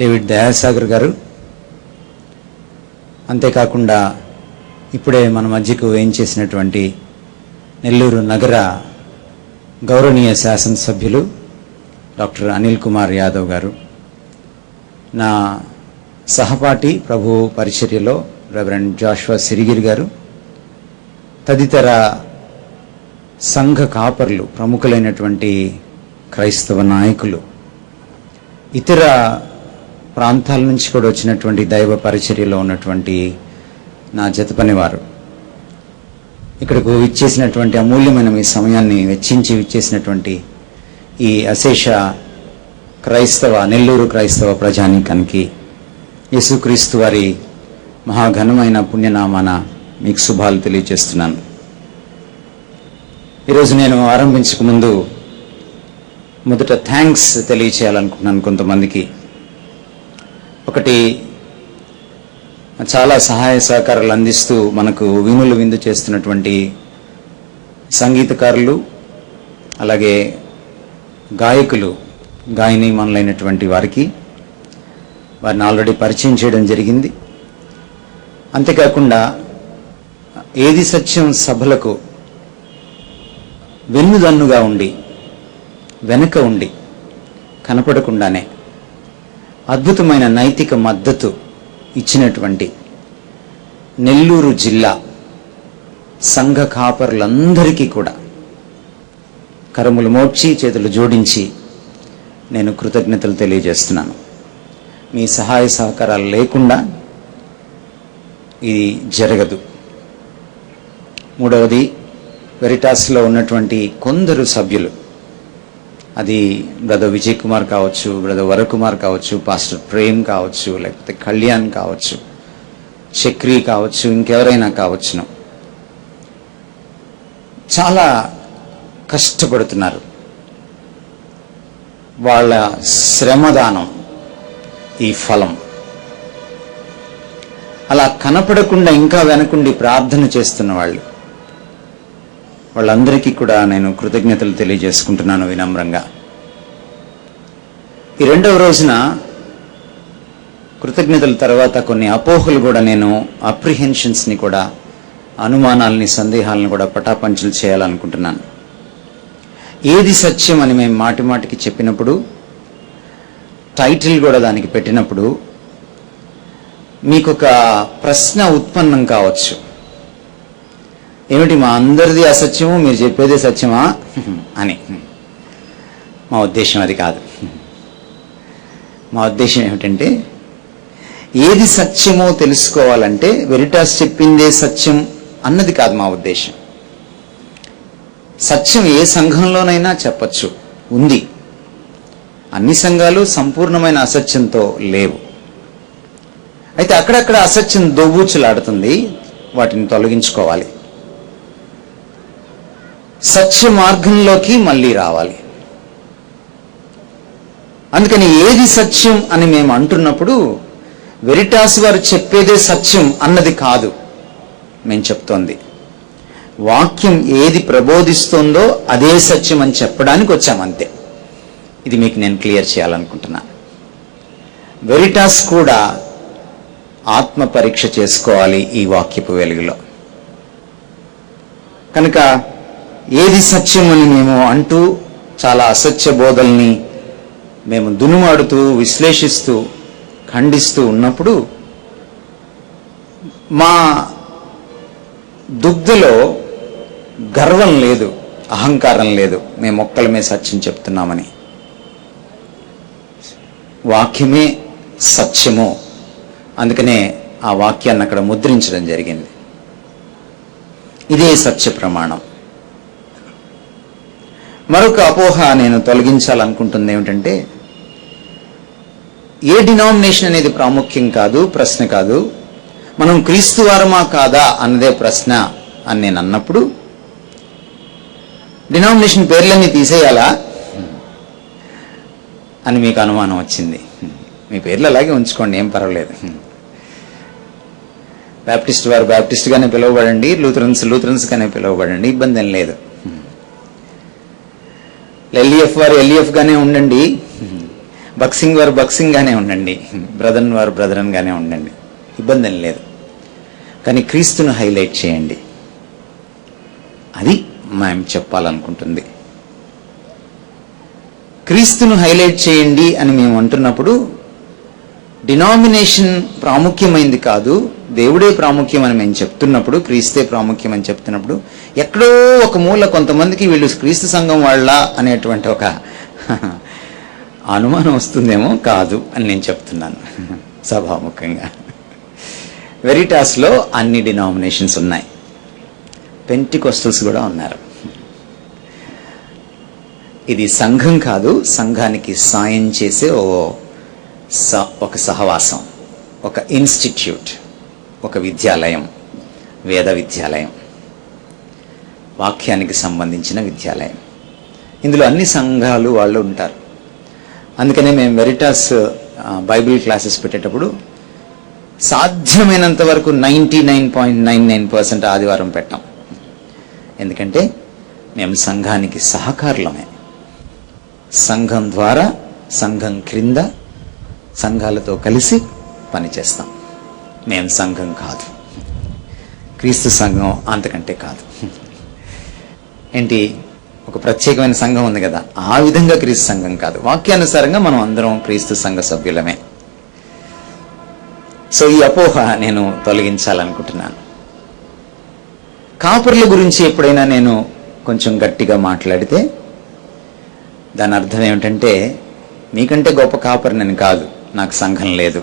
David Dayasagar గారు, అంతేకాకుండా ఇప్పుడే మన మధ్యకు వేయించేసినటువంటి నెల్లూరు నగర గౌరవనీయ శాసనసభ్యులు డాక్టర్ అనిల్ కుమార్ యాదవ్ గారు, నా సహపాఠి ప్రభు పరిచర్యలో రెవరెండ్ జాషువా సిరిగిరి గారు, తదితర సంఘ కాపర్లు, ప్రముఖులైనటువంటి క్రైస్తవ నాయకులు, ఇతర ప్రాంతాల నుంచి కూడా వచ్చినటువంటి దైవ పరిచర్యలో ఉన్నటువంటి నా జతపనివారు, ఇక్కడకు ఇచ్చేసినటువంటి అమూల్యమైన మీ సమయాన్ని వెచ్చించి ఇచ్చేసినటువంటి ఈ అశేష నెల్లూరు క్రైస్తవ ప్రజానీకానికి యేసుక్రీస్తు వారి మహాఘనమైన పుణ్యనామాన మీకు శుభాలు తెలియజేస్తున్నాను. ఈరోజు నేను ఆరంభించక ముందు మొదట థ్యాంక్స్ తెలియచేయాలనుకుంటున్నాను కొంతమందికి. ఒకటి, చాలా సహాయ సహకారాలు అందిస్తూ మనకు వినులు విందు చేస్తున్నటువంటి సంగీతకారులు, అలాగే గాయకులు, గాయనీమణులైనటువంటి వారిని ఆల్రెడీ పరిచయం చేయడం జరిగింది. అంతేకాకుండా ఏది సత్యం సభలకు వెన్నుదన్నుగా ఉండి, వెనుక ఉండి, కనపడకుండానే అద్భుతమైన నైతిక మద్దతు ఇచ్చినటువంటి నెల్లూరు జిల్లా సంఘ కాపరులందరికీ కూడా కరములు మోడ్చి చేతులు జోడించి నేను కృతజ్ఞతలు తెలియజేస్తున్నాను. మీ సహాయ సహకారాలు లేకుండా ఇది జరగదు. మూడవది, వెరిటాస్లో ఉన్నటువంటి కొందరు సభ్యులు, అది బ్రదర్ విజయ్ కుమార్ కావచ్చు, బ్రదర్ వరకుమార్ కావచ్చు, పాస్టర్ ప్రేమ్ కావచ్చు, లేకపోతే కళ్యాణ్ కావచ్చు, చక్రి కావచ్చు, ఇంకెవరైనా కావచ్చును, చాలా కష్టపడుతున్నారు. వాళ్ళ శ్రమదానం ఈ ఫలం. అలా కనపడకుండా ఇంకా వెనకుండి ప్రార్థన చేస్తున్న వాళ్ళందరికీ కూడా నేను కృతజ్ఞతలు తెలియజేసుకుంటున్నాను వినమ్రంగా. ఈ రెండవ రోజున కృతజ్ఞతల తర్వాత కొన్ని అపోహలు కూడా, నేను అప్రిహెన్షన్స్ని కూడా, అనుమానాలని, సందేహాలను కూడా పటాపంచలు చేయాలనుకుంటున్నాను. ఏది సత్యం అని మేము మాటి మాటికి చెప్పినప్పుడు, టైటిల్ కూడా దానికి పెట్టినప్పుడు మీకు ఒక ప్రశ్న ఉత్పన్నం కావచ్చు. ఏమిటి, మా అందరిది అసత్యము, మీరు చెప్పేదే సత్యమా అని. మా ఉద్దేశం అది కాదు. మా ఉద్దేశం ఏమిటంటే, ఏది సత్యమో తెలుసుకోవాలంటే వెరిటాస్ చెప్పిందే సత్యం అన్నది కాదు మా ఉద్దేశం. సత్యం ఏ సంఘంలోనైనా చెప్పచ్చు, ఉంది. అన్ని సంఘాలు సంపూర్ణమైన అసత్యంతో లేవు. అయితే అక్కడక్కడ అసత్యం దొవ్వుచులాడుతుంది, వాటిని తొలగించుకోవాలి, సత్య మార్గంలోకి మళ్ళీ రావాలి. అందుకని ఏది సత్యం అని మేము అంటున్నప్పుడు వెరిటాస్ వారు చెప్పేదే సత్యం అన్నది కాదు మేము చెప్తోంది. వాక్యం ఏది ప్రబోధిస్తుందో అదే సత్యం అని చెప్పడానికి వచ్చామంతే. ఇది మీకు నేను క్లియర్ చేయాలనుకుంటున్నాను. వెరిటాస్ కూడా ఆత్మ పరీక్ష చేసుకోవాలి ఈ వాక్యపు వెలుగులో. కనుక ఏది సత్యం అని మేము అంటూ చాలా అసత్య బోధల్ని మేము దునుమాడుతూ, విశ్లేషిస్తూ, ఖండిస్తూ ఉన్నప్పుడు మా దుగ్ధలో గర్వం లేదు, అహంకారం లేదు, మేము ఒక్కలమే సత్యం చెప్తున్నామని. వాక్యమే సత్యము, అందుకనే ఆ వాక్యాన్ని అక్కడ ముద్రించడం జరిగింది. ఇదే సత్య ప్రమాణం. మరొక అపోహ నేను తొలగించాలనుకుంటుంది ఏమిటంటే, ఏ డినామినేషన్ అనేది ప్రాముఖ్యం కాదు, ప్రశ్న కాదు. మనం క్రీస్తు వారమా కాదా అన్నదే ప్రశ్న అని నేను అన్నప్పుడు, డినామినేషన్ పేర్లన్నీ తీసేయాలా అని మీకు అనుమానం వచ్చింది. మీ పేర్లు అలాగే ఉంచుకోండి, ఏం పర్వాలేదు. బ్యాప్టిస్ట్ వారు బ్యాప్టిస్ట్గానే పిలువబడండి, లూథరన్స్గానే పిలువబడండి, ఇబ్బంది ఏం లేదు. ఎల్ఈఎఫ్ వారు ఎల్ఈఎఫ్గానే ఉండండి, బక్సింగ్ వారు బక్సింగ్గానే ఉండండి, బ్రదర్ వారు బ్రదరన్గానే ఉండండి, ఇబ్బంది ఏం లేదు. కానీ క్రీస్తును హైలైట్ చేయండి. అది మేము చెప్పాలనుకుంటుంది. క్రీస్తును హైలైట్ చేయండి అని మేము అంటున్నప్పుడు డినామినేషన్ ప్రాముఖ్యమైంది కాదు, దేవుడే ప్రాముఖ్యం అని మేము చెప్తున్నప్పుడు, క్రీస్తే ప్రాముఖ్యం అని చెప్తున్నప్పుడు ఎక్కడో ఒక మూల కొంతమందికి వీళ్ళు క్రీస్తు సంఘం వాళ్ళ అనేటువంటి ఒక అనుమానం వస్తుందేమో. కాదు అని నేను చెప్తున్నాను సభాముఖంగా. వెరిటాస్లో అన్ని డినామినేషన్స్ ఉన్నాయి, పెంటికోస్టల్స్ కూడా ఉన్నారు. ఇది సంఘం కాదు, సంఘానికి సాయం చేసే ఒక సహవాసం, ఒక ఇన్స్టిట్యూట్, ఒక విద్యాలయం, వేద విద్యాలయం, వాక్యానికి సంబంధించిన విద్యాలయం. ఇందులో అన్ని సంఘాలు వాళ్ళు ఉంటారు. అందుకనే మేము వెరిటాస్ బైబిల్ క్లాసెస్ పెట్టేటప్పుడు సాధ్యమైనంత వరకు 99.99% ఆదివారం పెట్టాం. ఎందుకంటే మేము సంఘానికి సహకారులమే. సంఘం ద్వారా, సంఘం క్రింద సంఘాలతో కలిసి పనిచేస్తాం. మేము సంఘం కాదు, క్రీస్తు సంఘం అంతకంటే కాదు. ఏంటి, ఒక ప్రత్యేకమైన సంఘం ఉంది కదా, ఆ విధంగా క్రీస్తు సంఘం కాదు. వాక్యానుసారంగా మనం అందరం క్రీస్తు సంఘ సభ్యులమే. సో ఈ అపోహ నేను తొలగించాలనుకుంటున్నాను. కాపర్ల గురించి ఎప్పుడైనా నేను కొంచెం గట్టిగా మాట్లాడితే దాని అర్థం ఏమిటంటే, మీకంటే గొప్ప కాపరినని కాదు, నాకు సంఘం లేదు,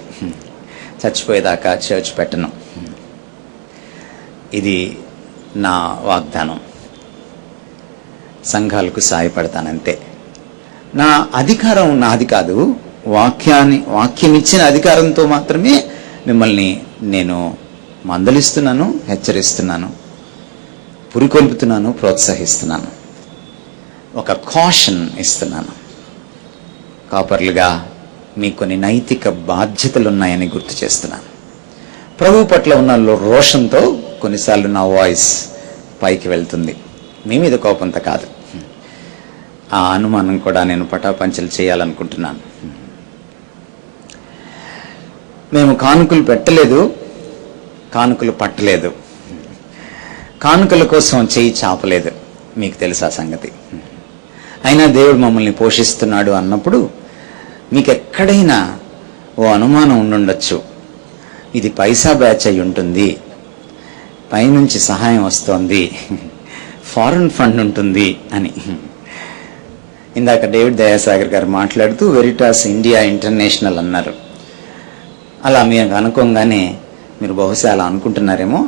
చచ్చిపోయేదాకా చర్చ్ పెట్టను. ఇది నా వాగ్దానం. సంఘాలకు సాయపడతానంతే. నా అధికారం నాది కాదు, వాక్యం ఇచ్చిన అధికారంతో మాత్రమే మిమ్మల్ని నేను మందలిస్తున్నాను, హెచ్చరిస్తున్నాను, పురికొల్పుతున్నాను, ప్రోత్సహిస్తున్నాను, ఒక కాషన్ ఇస్తున్నాను. కాపర్లుగా మీకు కొన్ని నైతిక బాధ్యతలు ఉన్నాయని గుర్తు చేస్తున్నాను. ప్రభు పట్ల ఉన్న రోషంతో కొన్నిసార్లు నా వాయిస్ పైకి వెళ్తుంది. మీ మీద కోపంతో కాదు, ఆ అనుమానం కూడా నేను పటాపంచలు చేయాలనుకుంటున్నాను. మేము కానుకలు పెట్టలేదు, కానుకలు పట్టలేదు, కానుకల కోసం చేయి చాపలేదు. మీకు తెలుసా సంగతి. అయినా దేవుడు మమ్మల్ని పోషిస్తున్నాడు అన్నప్పుడు మీకు ఎక్కడైనా ఓ అనుమానం ఉండుండొచ్చు, ఇది పైసా బ్యాచ్ అయి ఉంటుంది, పైనుంచి సహాయం వస్తోంది, ఫారెన్ ఫండ్ ఉంటుంది అని. ఇందాక డేవిడ్ దయాసాగర్ గారు మాట్లాడుతూ వెరిటాస్ ఇండియా ఇంటర్నేషనల్ అన్నారు. అలా మీరు అనుకోగానే మీరు బహుశా అలా అనుకుంటున్నారేమో.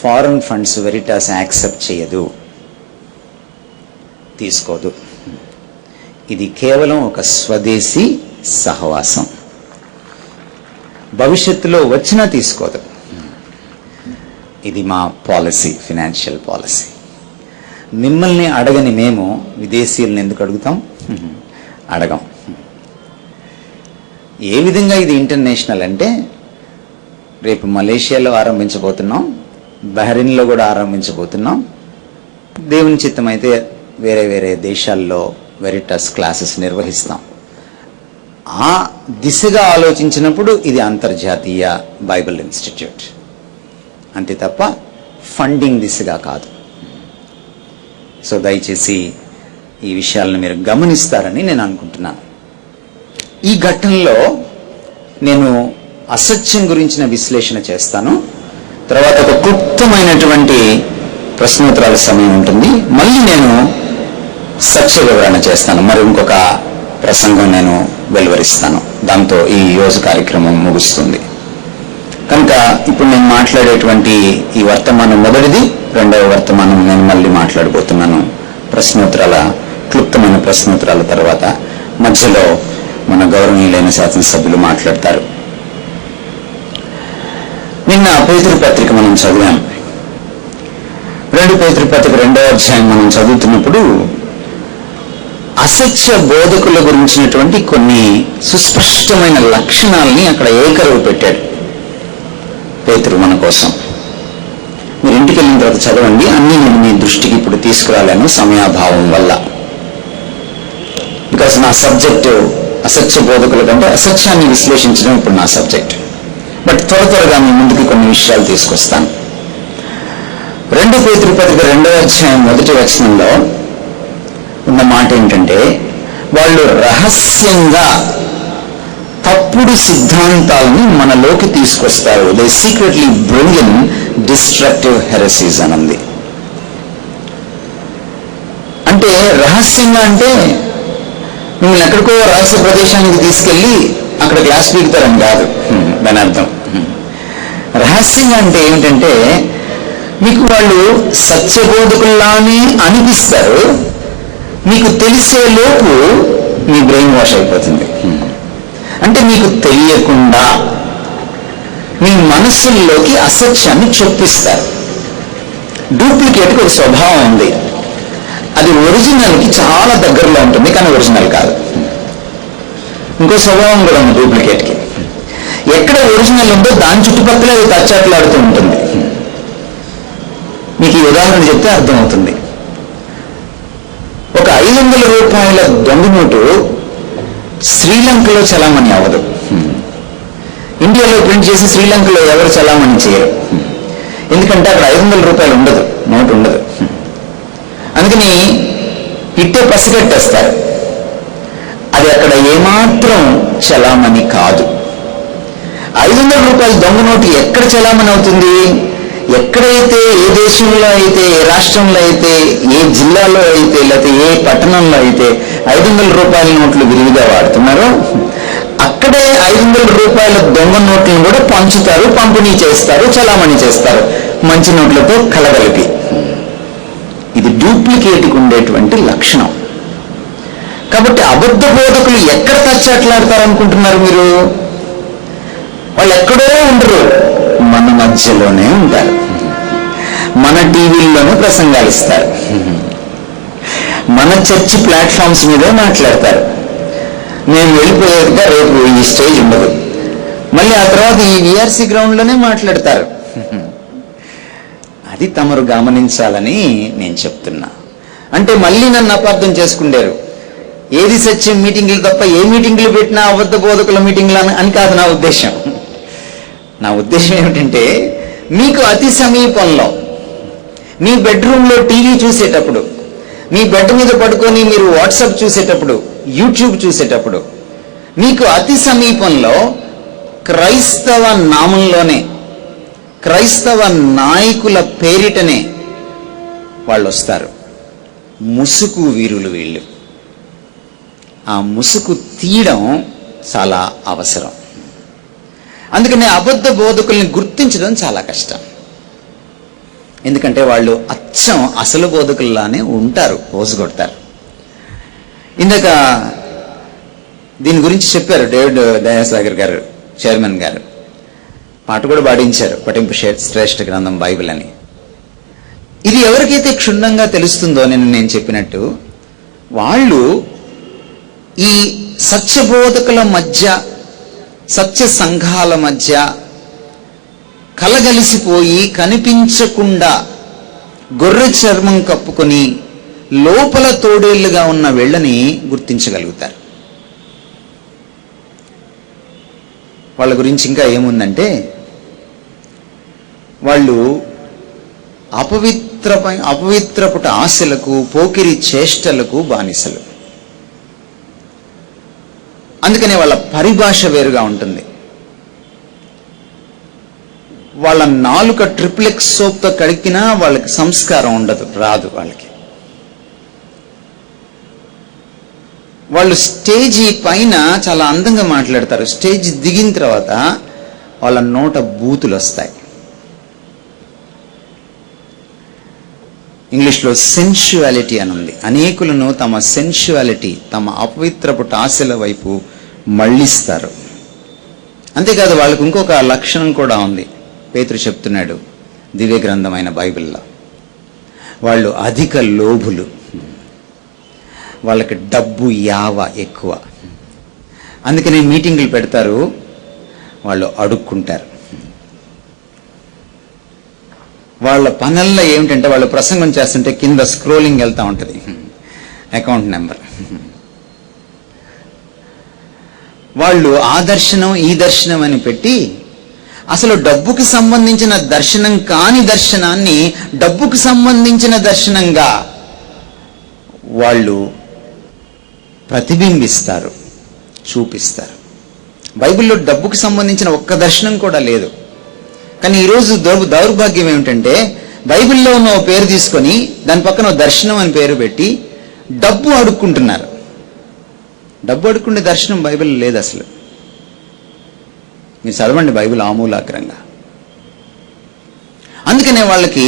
ఫారెన్ ఫండ్స్ వెరిటాస్ యాక్సెప్ట్ చేయదు, తీసుకోదు. ఇది కేవలం ఒక స్వదేశీ సహవాసం. భవిష్యత్తులో వచ్చినా తీసుకోదు. ఇది మా పాలసీ, ఫినాన్షియల్ పాలసీ. మిమ్మల్ని అడగని మేము విదేశీయులను ఎందుకు అడుగుతాం? అడగం. ఏ విధంగా ఇది ఇంటర్నేషనల్ అంటే, రేపు మలేషియాలో ఆరంభించబోతున్నాం, బహ్రెయిన్లో కూడా ఆరంభించబోతున్నాం. దేవుని చిత్తం అయితే వేరే వేరే దేశాల్లో వెరిటాస్ క్లాసెస్ నిర్వహిస్తాం. ఆ దిశగా ఆలోచించినప్పుడు ఇది అంతర్జాతీయ బైబిల్ ఇన్స్టిట్యూట్ అంతే తప్ప ఫండింగ్ దిశగా కాదు. సో దయచేసి ఈ విషయాలను మీరు గమనిస్తారని నేను అనుకుంటున్నాను. ఈ ఘట్టంలో నేను అసత్యం గురించిన విశ్లేషణ చేస్తాను. తర్వాత ఒక క్లుప్తమైనటువంటి ప్రశ్నోత్తరాల సమయం ఉంటుంది. మళ్ళీ నేను సత్య వివరణ చేస్తాను. మరి ఇంకొక ప్రసంగం నేను వెలువరిస్తాను. దాంతో ఈ రోజు కార్యక్రమం ముగుస్తుంది. కనుక ఇప్పుడు నేను మాట్లాడేటువంటి ఈ వర్తమానం మొదటిది, రెండవ వర్తమానం నేను మళ్ళీ మాట్లాడబోతున్నాను. క్లుప్తమైన ప్రశ్నోత్తరాల తర్వాత మధ్యలో మన గౌరవనీయులైన శాసనసభ్యులు మాట్లాడతారు. నిన్న పేతురు పత్రిక మనం చదివాం. 2 పేతురు పత్రిక 2వ అధ్యాయం మనం చదువుతున్నప్పుడు అసత్య బోధకుల గురించినటువంటి కొన్ని సుస్పష్టమైన లక్షణాలని అక్కడ ఏకరువు పెట్టాడు పేతురు మన కోసం. మీరు ఇంటికి వెళ్ళిన తర్వాత చదవండి. అన్నీ నేను మీ దృష్టికి ఇప్పుడు తీసుకురాలేను సమయాభావం వల్ల. బికాస్ నా సబ్జెక్టు అసత్య బోధకుల కంటే అసత్యాన్ని విశ్లేషించడం ఇప్పుడు నా సబ్జెక్ట్. బట్ త్వరగా మీ ముందుకి కొన్ని విషయాలు తీసుకొస్తాను. 2 పేతురు పత్రిక 2వ అధ్యాయం 1వ వచనంలో ఉన్న మాట ఏంటంటే, వాళ్ళు రహస్యంగా తప్పుడు సిద్ధాంతాలను మనలోకి తీసుకొస్తారు. They secretly bring in destructive heresies అనంది. అంటే రహస్యంగా అంటే మిమ్మల్ని ఎక్కడికో రహస్య ప్రదేశానికి తీసుకెళ్ళి అక్కడ క్లాస్ పీకుతారని కాదు దాని అర్థం. రహస్యంగా అంటే ఏమిటంటే, మీకు వాళ్ళు సత్యబోధకుల్లానే అనిపిస్తారు, మీకు తెలిసే లోపు మీ బ్రెయిన్ వాష్ అయిపోతుంది. అంటే మీకు తెలియకుండా మీ మనస్సుల్లోకి అసత్యాన్ని చొప్పిస్తారు. డూప్లికేట్కి ఒక స్వభావం ఉంది, అది ఒరిజినల్కి చాలా దగ్గరలో ఉంటుంది, కానీ ఒరిజినల్ కాదు. ఇంకో స్వభావం కూడా ఉంది డూప్లికేట్కి. ఎక్కడ ఒరిజినల్ ఉందో దాని చుట్టుపక్కల అది తచ్చాట్లాడుతూ ఉంటుంది. మీకు ఈ ఉదాహరణ చెప్తే అర్థమవుతుంది. ఒక 500 రూపాయల దొంగ నోటు శ్రీలంకలో చలామణి అవ్వదు. ఇండియాలో ప్రింట్ చేసి శ్రీలంకలో ఎవరు చలామణి చేయరు. ఎందుకంటే అక్కడ 500 రూపాయలు ఉండదు, నోటు ఉండదు. అందుకని ఇట్టే పసిగట్టేస్తారు. అది అక్కడ ఏమాత్రం చలామణి కాదు. 500 రూపాయల దొంగ నోటు ఎక్కడ చలామణి అవుతుంది? ఎక్కడైతే, ఏ దేశంలో అయితే, ఏ రాష్ట్రంలో అయితే, ఏ జిల్లాలో అయితే, లేకపోతే ఏ పట్టణంలో అయితే 500 రూపాయల నోట్లు విరివిగా వాడుతున్నారో అక్కడే 500 రూపాయల దొంగ నోట్లను కూడా పంచుతారు, పంపిణీ చేస్తారు, చలామణి చేస్తారు మంచి నోట్లతో కలగలిపి. ఇది డూప్లికేట్కి ఉండేటువంటి లక్షణం. కాబట్టి అబద్ధ బోధకులు ఎక్కడ తచ్చాట్లాడతారనుకుంటున్నారు మీరు? వాళ్ళు ఎక్కడో ఉండరు, మన మధ్యలోనే ఉంటారు. మన టీవీల్లోనే ప్రసంగాలు ఇస్తారు, మన చర్చి ప్లాట్ఫామ్స్ మీదే మాట్లాడతారు. నేను వెళ్ళిపోయాక రేపు ఈ స్టేజ్ ఉండదు, మళ్ళీ ఆ తర్వాత ఈ విఆర్సీ గ్రౌండ్లోనే మాట్లాడతారు. అది తమరు గమనించాలని నేను చెప్తున్నా. అంటే మళ్ళీ నన్ను అపార్థం చేసుకుంటారు. ఏది సత్యం మీటింగ్లు తప్ప ఏ మీటింగ్లు పెట్టినా అబద్ధ బోధకుల మీటింగ్లు అని కాదు నా ఉద్దేశం. నా ఉద్దేశం ఏమిటంటే, మీకు అతి సమీపంలో మీ బెడ్రూమ్లో టీవీ చూసేటప్పుడు, మీ బెడ్ మీద పడుకొని మీరు వాట్సాప్ చూసేటప్పుడు, యూట్యూబ్ చూసేటప్పుడు, మీకు అతి సమీపంలో క్రైస్తవ నామంలోనే, క్రైస్తవ నాయకుల పేరిటనే వాళ్ళు వస్తారు. ముసుగు వీరులు వీళ్ళు. ఆ ముసుగు తీయడం చాలా అవసరం. అందుకనే అబద్ధ బోధకుల్ని గుర్తించడం చాలా కష్టం. ఎందుకంటే వాళ్ళు అచ్చం అసలు బోధకుల్లానే ఉంటారు, పోజు కొడతారు. ఇందాక దీని గురించి చెప్పారు డేవిడ్ దయాసాగర్ గారు, చైర్మన్ గారు. పాట కూడా పాడించారు, పఠింపు శ్రేష్ఠ గ్రంథం బైబిల్ అని. ఇది ఎవరికైతే క్షుణ్ణంగా తెలుస్తుందో నేను చెప్పినట్టు, వాళ్ళు ఈ సత్యబోధకుల మధ్య, సత్య సంఘాల మధ్య కలగలిసిపోయి కనిపించకుండా గొర్రె చర్మం కప్పుకొని లోపల తోడేళ్లుగా ఉన్న వీళ్ళని గుర్తించగలుగుతారు. వాళ్ళ గురించి ఇంకా ఏముందంటే, వాళ్ళు అపవిత్రపుట ఆశలకు, పోకిరి చేష్టలకు బానిసలు. అందుకనే వాళ్ళ పరిభాష వేరుగా ఉంటుంది. వాళ్ళ నాలుక ట్రిప్లెక్స్ సోప్తో కడిగినా వాళ్ళకి సంస్కారం ఉండదు, రాదు వాళ్ళకి. వాళ్ళు స్టేజీ పైన చాలా అందంగా మాట్లాడతారు, స్టేజ్ దిగిన తర్వాత వాళ్ళ నోట బూతులు వస్తాయి. ఇంగ్లీష్లో సెన్షువాలిటీ అని ఉంది. అనేకులను తమ సెన్షువాలిటీ, తమ అపవిత్రపు ఆశల వైపు మళ్ళిస్తారు. అంతేకాదు, వాళ్ళకు ఇంకొక లక్షణం కూడా ఉంది. పేతురు చెప్తున్నాడు దివ్య గ్రంథమైన బైబిల్లో, వాళ్ళు అధిక లోభులు. వాళ్ళకి డబ్బు యావ ఎక్కువ. అందుకని మీటింగులు పెడతారు, వాళ్ళు అడుక్కుంటారు. వాళ్ళ పనుల్లో ఏమిటంటే, వాళ్ళు ప్రసంగం చేస్తుంటే కింద స్క్రోలింగ్ వెళ్తూ ఉంటుంది, అకౌంట్ నెంబర్. వాళ్ళు ఆ దర్శనం ఈ దర్శనం అని పెట్టి అసలు డబ్బుకి సంబంధించిన దర్శనం కాని దర్శనాన్ని డబ్బుకు సంబంధించిన దర్శనంగా వాళ్ళు ప్రతిబింబిస్తారు, చూపిస్తారు. బైబిల్లో డబ్బుకు సంబంధించిన ఒక్క దర్శనం కూడా లేదు. కానీ ఈరోజు దౌర్భాగ్యం ఏమిటంటే బైబిల్లో ఉన్న ఓ పేరు తీసుకొని దాని పక్కన దర్శనం అని పేరు పెట్టి డబ్బు అడుక్కుంటున్నారు. డబ్బు అడుక్కుంటే దర్శనం బైబిల్లో లేదు అసలు. మీరు చదవండి బైబిల్ ఆమూలాగ్రంగా. అందుకనే వాళ్ళకి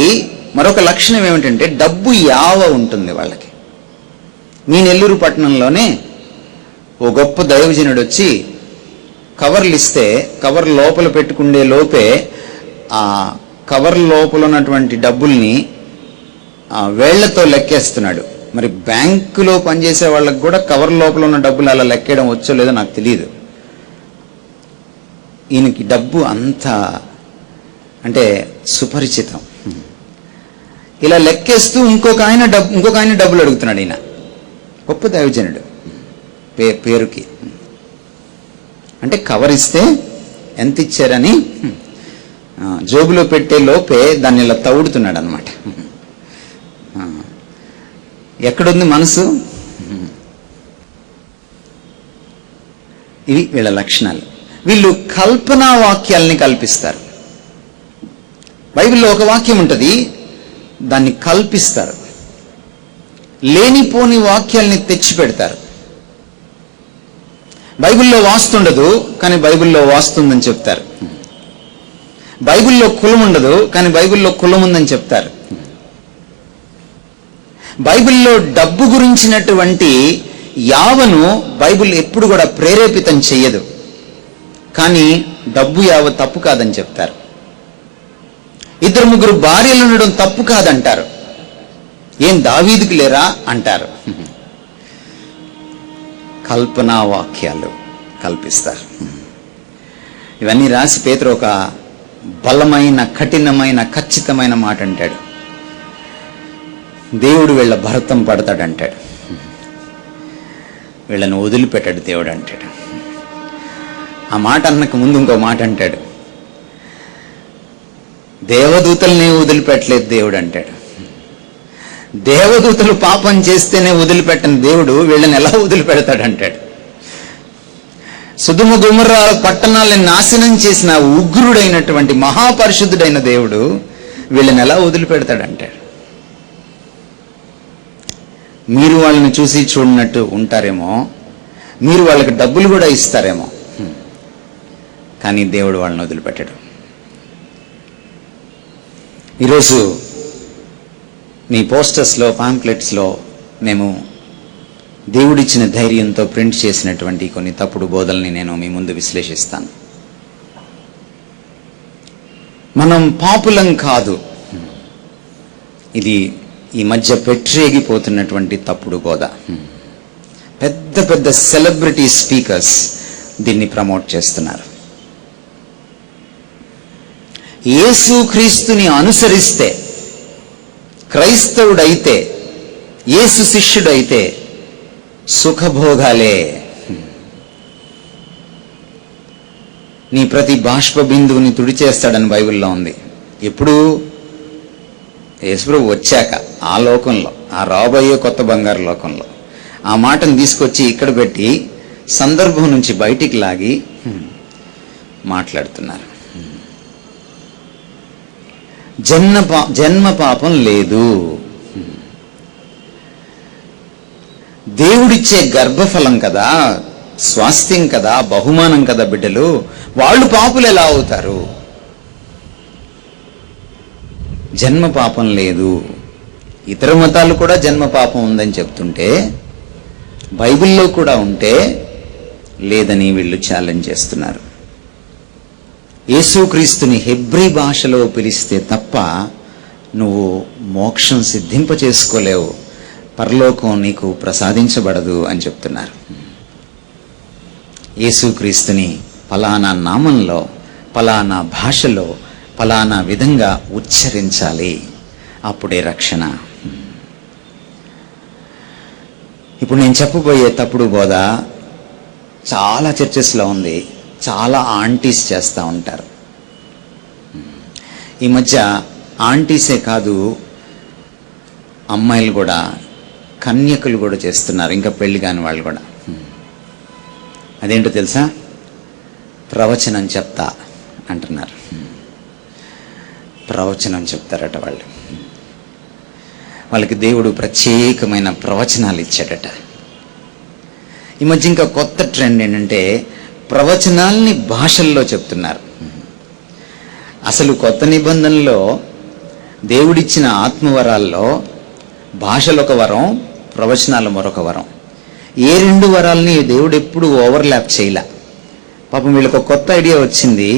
మరొక లక్షణం ఏమిటంటే డబ్బు యావ ఉంటుంది వాళ్ళకి. మీ నెల్లూరు పట్టణంలోనే ఓ గొప్ప దైవజనుడు వచ్చి కవర్లు ఇస్తే కవర్ లోపల పెట్టుకుండే లోపే ఆ కవర్ లోపల ఉన్నటువంటి డబ్బుల్ని వేళ్లతో లెక్కేస్తున్నాడు. మరి బ్యాంకులో పనిచేసే వాళ్ళకి కూడా కవర్ లోపల ఉన్న డబ్బులు అలా లెక్కేయడం వచ్చో లేదో నాకు తెలియదు. ఈయనకి డబ్బు అంత అంటే సుపరిచితం. ఇలా లెక్కేస్తూ ఇంకొక ఆయన డబ్బులు అడుగుతున్నాడు. ఈయన గొప్ప దైవజనుడు పేరుకి. అంటే కవర్ ఇస్తే ఎంత ఇచ్చారని జోబులో పెట్టే లోపే దాన్ని ఇలా తౌడుతున్నాడు అనమాట. ఎక్కడుంది మనసు? ఇవి వీళ్ళ లక్షణాలు. వీళ్ళు కల్పనా వాక్యాలని కల్పిస్తారు. బైబిల్లో ఒక వాక్యం ఉంటుంది, దాన్ని కల్పిస్తారు. లేనిపోని వాక్యాల్ని తెచ్చి పెడతారు. బైబిల్లో వాస్తుండదు కానీ బైబిల్లో వాస్తుందని చెప్తారు. బైబిల్లో కులం ఉండదు కానీ బైబిల్లో కులం ఉందని చెప్తారు. బైబిల్లో డబ్బు గురించినటువంటి యావను బైబిల్ ఎప్పుడు కూడా ప్రేరేపితం చెయ్యదు. కానీ డబ్బు యావ తప్పు కాదని చెప్తారు. 2-3 భార్యలు ఉండడం తప్పు కాదంటారు. ఏం దావీదుకు లేరా అంటారు. కల్పనా వాక్యాలు కల్పిస్తారు. ఇవన్నీ రాసి పేతురు ఒక బలమైన, కఠినమైన, ఖచ్చితమైన మాట అంటాడు. దేవుడు వీళ్ళ భరతం పడతాడంటాడు. వీళ్ళని వదిలిపెట్టాడు దేవుడు అంటాడు. ఆ మాట అన్నకు ముందు ఇంకో మాట అంటాడు, దేవదూతల్ని వదిలిపెట్టలేదు దేవుడు అంటాడు. దేవదూతలు పాపం చేస్తేనే వదిలిపెట్టని దేవుడు వీళ్ళని ఎలా వదిలిపెడతాడంటాడు. సుధుమ గుమర్రా పట్టణాలను నాశనం చేసిన ఉగ్రుడైనటువంటి మహాపరిశుద్ధుడైన దేవుడు వీళ్ళని ఎలా వదిలిపెడతాడంటాడు. మీరు వాళ్ళని చూసి చూడనట్టు ఉంటారేమో, మీరు వాళ్ళకి డబ్బులు కూడా ఇస్తారేమో, కానీ దేవుడు వాళ్ళని వదిలిపెట్టాడు. ఈరోజు మీ పోస్టర్స్లో, పాంప్లెట్స్లో మేము దేవుడిచ్చిన ధైర్యంతో ప్రింట్ చేసినటువంటి కొన్ని తప్పుడు బోధల్ని నేను మీ ముందు విశ్లేషిస్తాను. మనం పాపులం కాదు. ఇది ఈ మధ్య పెట్టరేగిపోతున్నటువంటి తప్పుడు బోధ. పెద్ద పెద్ద సెలబ్రిటీ స్పీకర్స్ దీన్ని ప్రమోట్ చేస్తున్నారు. యేసుక్రీస్తుని అనుసరిస్తే, క్రైస్తవుడైతే, యేసు శిష్యుడైతే సుఖభోగాలే. నీ ప్రతి బాష్ప బిందువుని తుడిచేస్తాడని బైబిల్లో ఉంది. ఎప్పుడు? యేసుప్రభు వచ్చాక ఆ లోకంలో, ఆ రాబోయే కొత్త బంగారు లోకంలో. ఆ మాటను తీసుకొచ్చి ఇక్కడ పెట్టి సందర్భం నుంచి బయటికి లాగి మాట్లాడుతున్నారు. జన్మ పాపం లేదు. దేవుడిచ్చే గర్భఫలం కదా, స్వాస్థ్యం కదా, బహుమానం కదా బిడ్డలు. వాళ్ళు పాపులు ఎలా అవుతారు? జన్మ పాపం లేదు. ఇతర మతాలు కూడా జన్మ పాపం ఉందని చెప్తుంటే బైబిల్లో కూడా ఉంటే లేదని వీళ్ళు ఛాలెంజ్ చేస్తున్నారు. యేసుక్రీస్తుని హెబ్రీ భాషలో పిలిస్తే తప్ప నువ్వు మోక్షం సిద్ధింప చేసుకోలేవు, పరలోకం నీకు ప్రసాదించబడదు అని చెప్తున్నారు. యేసుక్రీస్తుని ఫలానా నామంలో, ఫలానా భాషలో, ఫలానా విధంగా ఉచ్చరించాలి, అప్పుడే రక్షణ. ఇప్పుడు నేను చెప్పబోయే తప్పుడు బోధ చాలా చర్చెస్లో ఉంది, చాలా ఆంటీస్ చేస్తూ ఉంటారు. ఈ మధ్య ఆంటీసే కాదు, అమ్మాయిలు కూడా, కన్యకులు కూడా చేస్తున్నారు, ఇంకా పెళ్లి కాని వాళ్ళు కూడా. అదేంటో తెలుసా? ప్రవచనం చెప్తా అంటున్నారు. ప్రవచనం చెప్తారట వాళ్ళు. వాళ్ళకి దేవుడు ప్రత్యేకమైన ప్రవచనాలు ఇచ్చాడట. ఈ మధ్య ఇంకా కొత్త ట్రెండ్ ఏంటంటే ప్రవచనాల్ని భాషల్లో చెప్తున్నారు. అసలు కొత్త నిబంధనలో దేవుడిచ్చిన ఆత్మవరాల్లో భాషలు ఒక వరం, ప్రవచనాలు మరొక వరం. ఏ రెండు వరాలని దేవుడు ఎప్పుడు ఓవర్లాప్ చేయలే. పాపం వీళ్ళకి ఒక కొత్త ఐడియా వచ్చింది,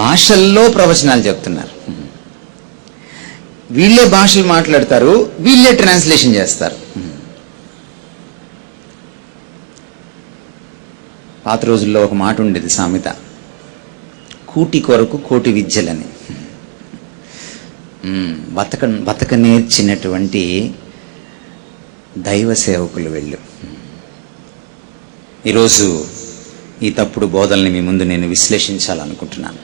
భాషల్లో ప్రవచనాలు చెప్తున్నారు. వీళ్ళే భాషలు మాట్లాడతారు, వీళ్ళే ట్రాన్స్లేషన్ చేస్తారు. పాత రోజుల్లో ఒక మాట ఉండేది, సామెత, కూటి కొరకు కోటి విద్యలని. బతక నేర్చినటువంటి దైవ సేవకులు వెళ్ళు. ఈరోజు ఈ తప్పుడు బోధల్ని మీ ముందు నేను విశ్లేషించాలనుకుంటున్నాను.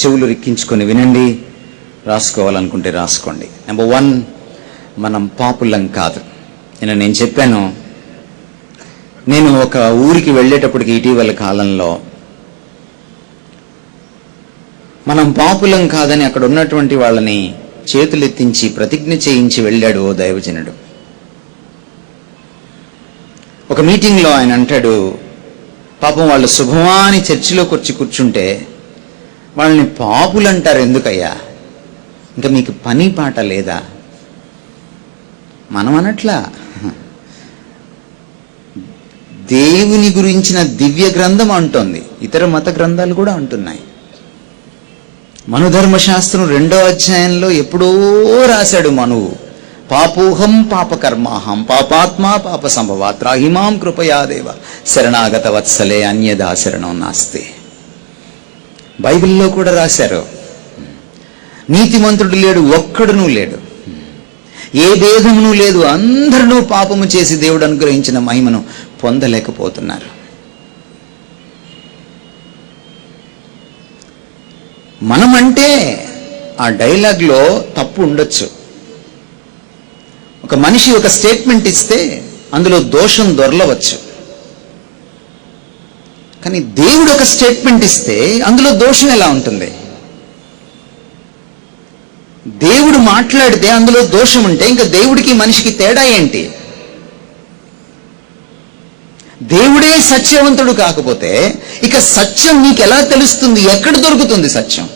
చెవులు రిక్కించుకొని వినండి, రాసుకోవాలనుకుంటే రాసుకోండి. నెంబర్ 1, మనం పాపులం కాదు. నేను చెప్పాను, నేను ఒక ఊరికి వెళ్ళేటప్పటికి ఇటీవల కాలంలో మనం పాపులం కాదని అక్కడ ఉన్నటువంటి వాళ్ళని చేతులెత్తించి ప్రతిజ్ఞ చేయించి వెళ్ళాడు ఓ దైవజనుడు. ఒక మీటింగ్లో ఆయన అంటాడు, పాపం వాళ్ళు శుభమాని చర్చిలోకి వచ్చి కూర్చుంటే వాళ్ళని పాపులు అంటారు ఎందుకయ్యా? ఇంకా మీకు పని పాట లేదా? మనం అనట్లా, దేవుని గురించిన దివ్య గ్రంథం అంటోంది, ఇతర మత గ్రంథాలు కూడా అంటున్నాయి. మనుధర్మశాస్త్రం 2వ అధ్యాయంలో ఎప్పుడో రాశాడు మనువు, పాపోహం పాపకర్మాహం పాపాత్మా పాప సంభవాత్ రాహిమాం కృపయాదేవ శరణాగత వత్సలే అన్యదా శరణం నాస్తే. బైబిల్లో కూడా రాశారు, నీతిమంతుడు లేడు, ఒక్కడునూ లేడు, ఏ భేదమును లేదు, అందరూ పాపము చేసి దేవుడు అనుగ్రహించిన మహిమను పొందలేకపోతున్నారు. మనమంటే ఆ డైలాగ్లో తప్పు ఉండొచ్చు. ఒక మనిషి ఒక స్టేట్మెంట్ ఇస్తే అందులో దోషం దొరలవచ్చు, కానీ దేవుడు ఒక స్టేట్మెంట్ ఇస్తే అందులో దోషం ఎలా ఉంటుంది? దేవుడు మాట్లాడితే అందులో దోషం ఉంటే ఇంకా దేవుడికి మనిషికి తేడా ఏంటి? దేవుడే సత్యవంతుడు కాకపోతే ఇక సత్యం నీకు ఎలా తెలుస్తుంది? ఎక్కడ దొరుకుతుంది సత్యం?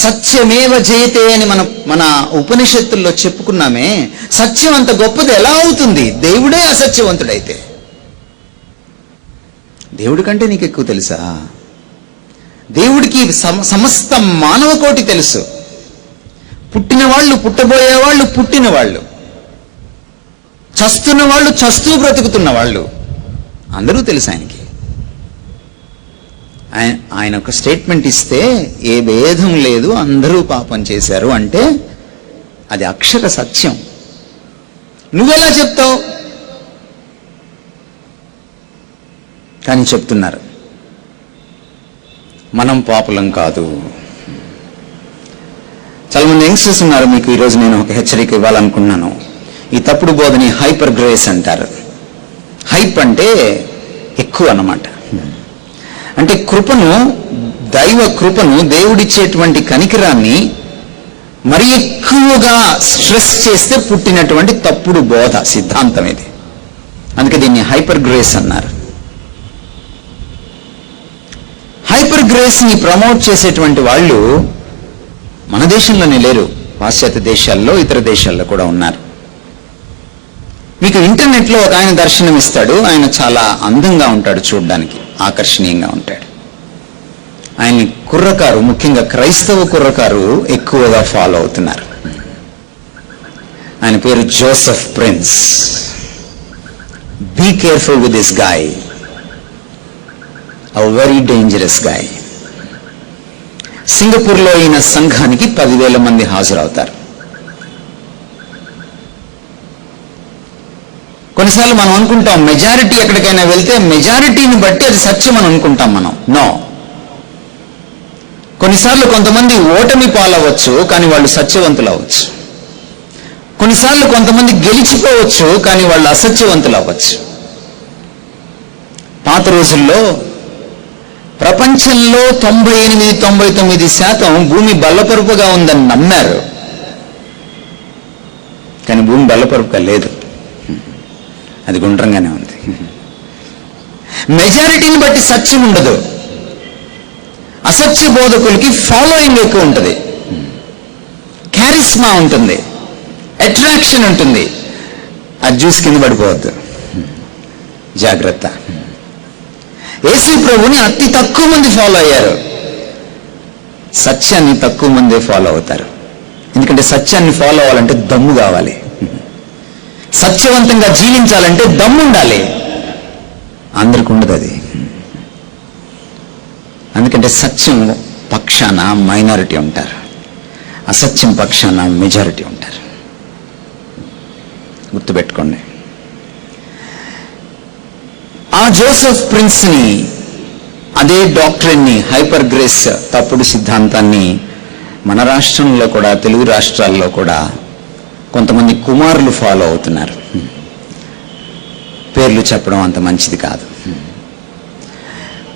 సత్యమేవ జయతే అని మన ఉపనిషత్తుల్లో చెప్పుకున్నామే. సత్యం అంత గొప్పది ఎలా అవుతుంది దేవుడే అసత్యవంతుడైతే? దేవుడి కంటే నీకు ఎక్కువ తెలుసా? దేవుడికి సమస్త మానవ కోటి తెలుసు. పుట్టిన వాళ్ళు, పుట్టబోయే వాళ్ళు, పుట్టిన వాళ్ళు, చస్తున్న వాళ్ళు, చస్తూ బ్రతుకుతున్న వాళ్ళు, అందరూ తెలుసు ఆయనకి. ఆయన ఒక స్టేట్మెంట్ ఇస్తే ఏ భేదం లేదు, అందరూ పాపం చేశారు అంటే అది అక్షర సత్యం. నువ్వెలా చెప్తావు? కానీ చెప్తున్నారు, మనం పాపులం కాదు. చాలా మంది యంగ్స్టర్స్ ఉన్నారు. మీకు ఈరోజు నేను ఒక హెచ్చరిక ఇవ్వాలనుకున్నాను. ఈ తప్పుడు బోధని హైపర్ గ్రేస్ అంటారు. హైప్ అంటే ఎక్కువ అన్నమాట. అంటే కృపను, దైవ కృపను, దేవుడిచ్చేటువంటి కనికరాన్ని మరి ఎక్కువగా స్ట్రెస్ చేస్తే పుట్టినటువంటి తప్పుడు బోధ సిద్ధాంతం ఇది. అందుకే దీన్ని హైపర్ గ్రేస్ అన్నారు. హైపర్ గ్రేస్ ని ప్రమోట్ చేసేటువంటి వాళ్ళు మన దేశంలోనే లేరు, పాశ్చాత్య దేశాల్లో, ఇతర దేశాల్లో కూడా ఉన్నారు. మీకు ఇంటర్నెట్లో ఒక ఆయన దర్శనం ఇస్తాడు. ఆయన చాలా అందంగా ఉంటాడు, చూడడానికి ఆకర్షణీయంగా ఉంటాడు. ఆయన్ని కుర్రకారు, ముఖ్యంగా క్రైస్తవ కుర్రకారు ఎక్కువగా ఫాలో అవుతున్నారు. ఆయన పేరు Joseph Prince. Be careful with this guy, a very dangerous guy. సింగపూర్లో అయిన సంఘానికి 10,000 మంది హాజరవుతారు. కొన్నిసార్లు మనం అనుకుంటాం మెజారిటీ ఎక్కడికైనా వెళ్తే మెజారిటీని బట్టి అది సత్యం అని అనుకుంటాం మనం. నో. కొన్నిసార్లు కొంతమంది ఓటమి పాలవచ్చు, కానీ వాళ్ళు సత్యవంతులు అవ్వచ్చు. కొన్నిసార్లు కొంతమంది గెలిచిపోవచ్చు, కానీ వాళ్ళు అసత్యవంతులు అవ్వచ్చు. పాత రోజుల్లో ప్రపంచంలో 98-99% భూమి బల్లపరుపుగా ఉందని నమ్మారు, కానీ భూమి బల్లపరుపుగా లేదు, అది గుండ్రంగానే ఉంది. మెజారిటీని బట్టి సత్యం ఉండదు. అసత్య బోధకులకి ఫాలోయింగ్ ఎక్కువ ఉంటుంది, క్యారిస్మా ఉంటుంది, అట్రాక్షన్ ఉంటుంది. అది జ్యూస్ కింద పడిపోవద్దు, జాగ్రత్త. యేసు ప్రభుని అతి తక్కువ మంది ఫాలో అయ్యారు, సత్యాన్ని తక్కువ మందే ఫాలో అవుతారు. ఎందుకంటే సత్యాన్ని ఫాలో అవ్వాలంటే దమ్ము కావాలి, సత్యవంతంగా జీవించాలంటే దమ్ము ఉండాలి. అందరికి ఉండదు అది. ఎందుకంటే సత్యం పక్షాన మైనారిటీ ఉంటారు, అసత్యం పక్షాన మెజారిటీ ఉంటారు. గుర్తుపెట్టుకోండి. ఆ జోసెఫ్ ప్రిన్స్ని, అదే డాక్టరీని, హైపర్ గ్రేస్ తప్పుడు సిద్ధాంతాన్ని మన రాష్ట్రంలో కూడా, తెలుగు రాష్ట్రాల్లో కూడా కొంతమంది కుమారులు ఫాలో అవుతున్నారు. పేర్లు చెప్పడం అంత మంచిది కాదు.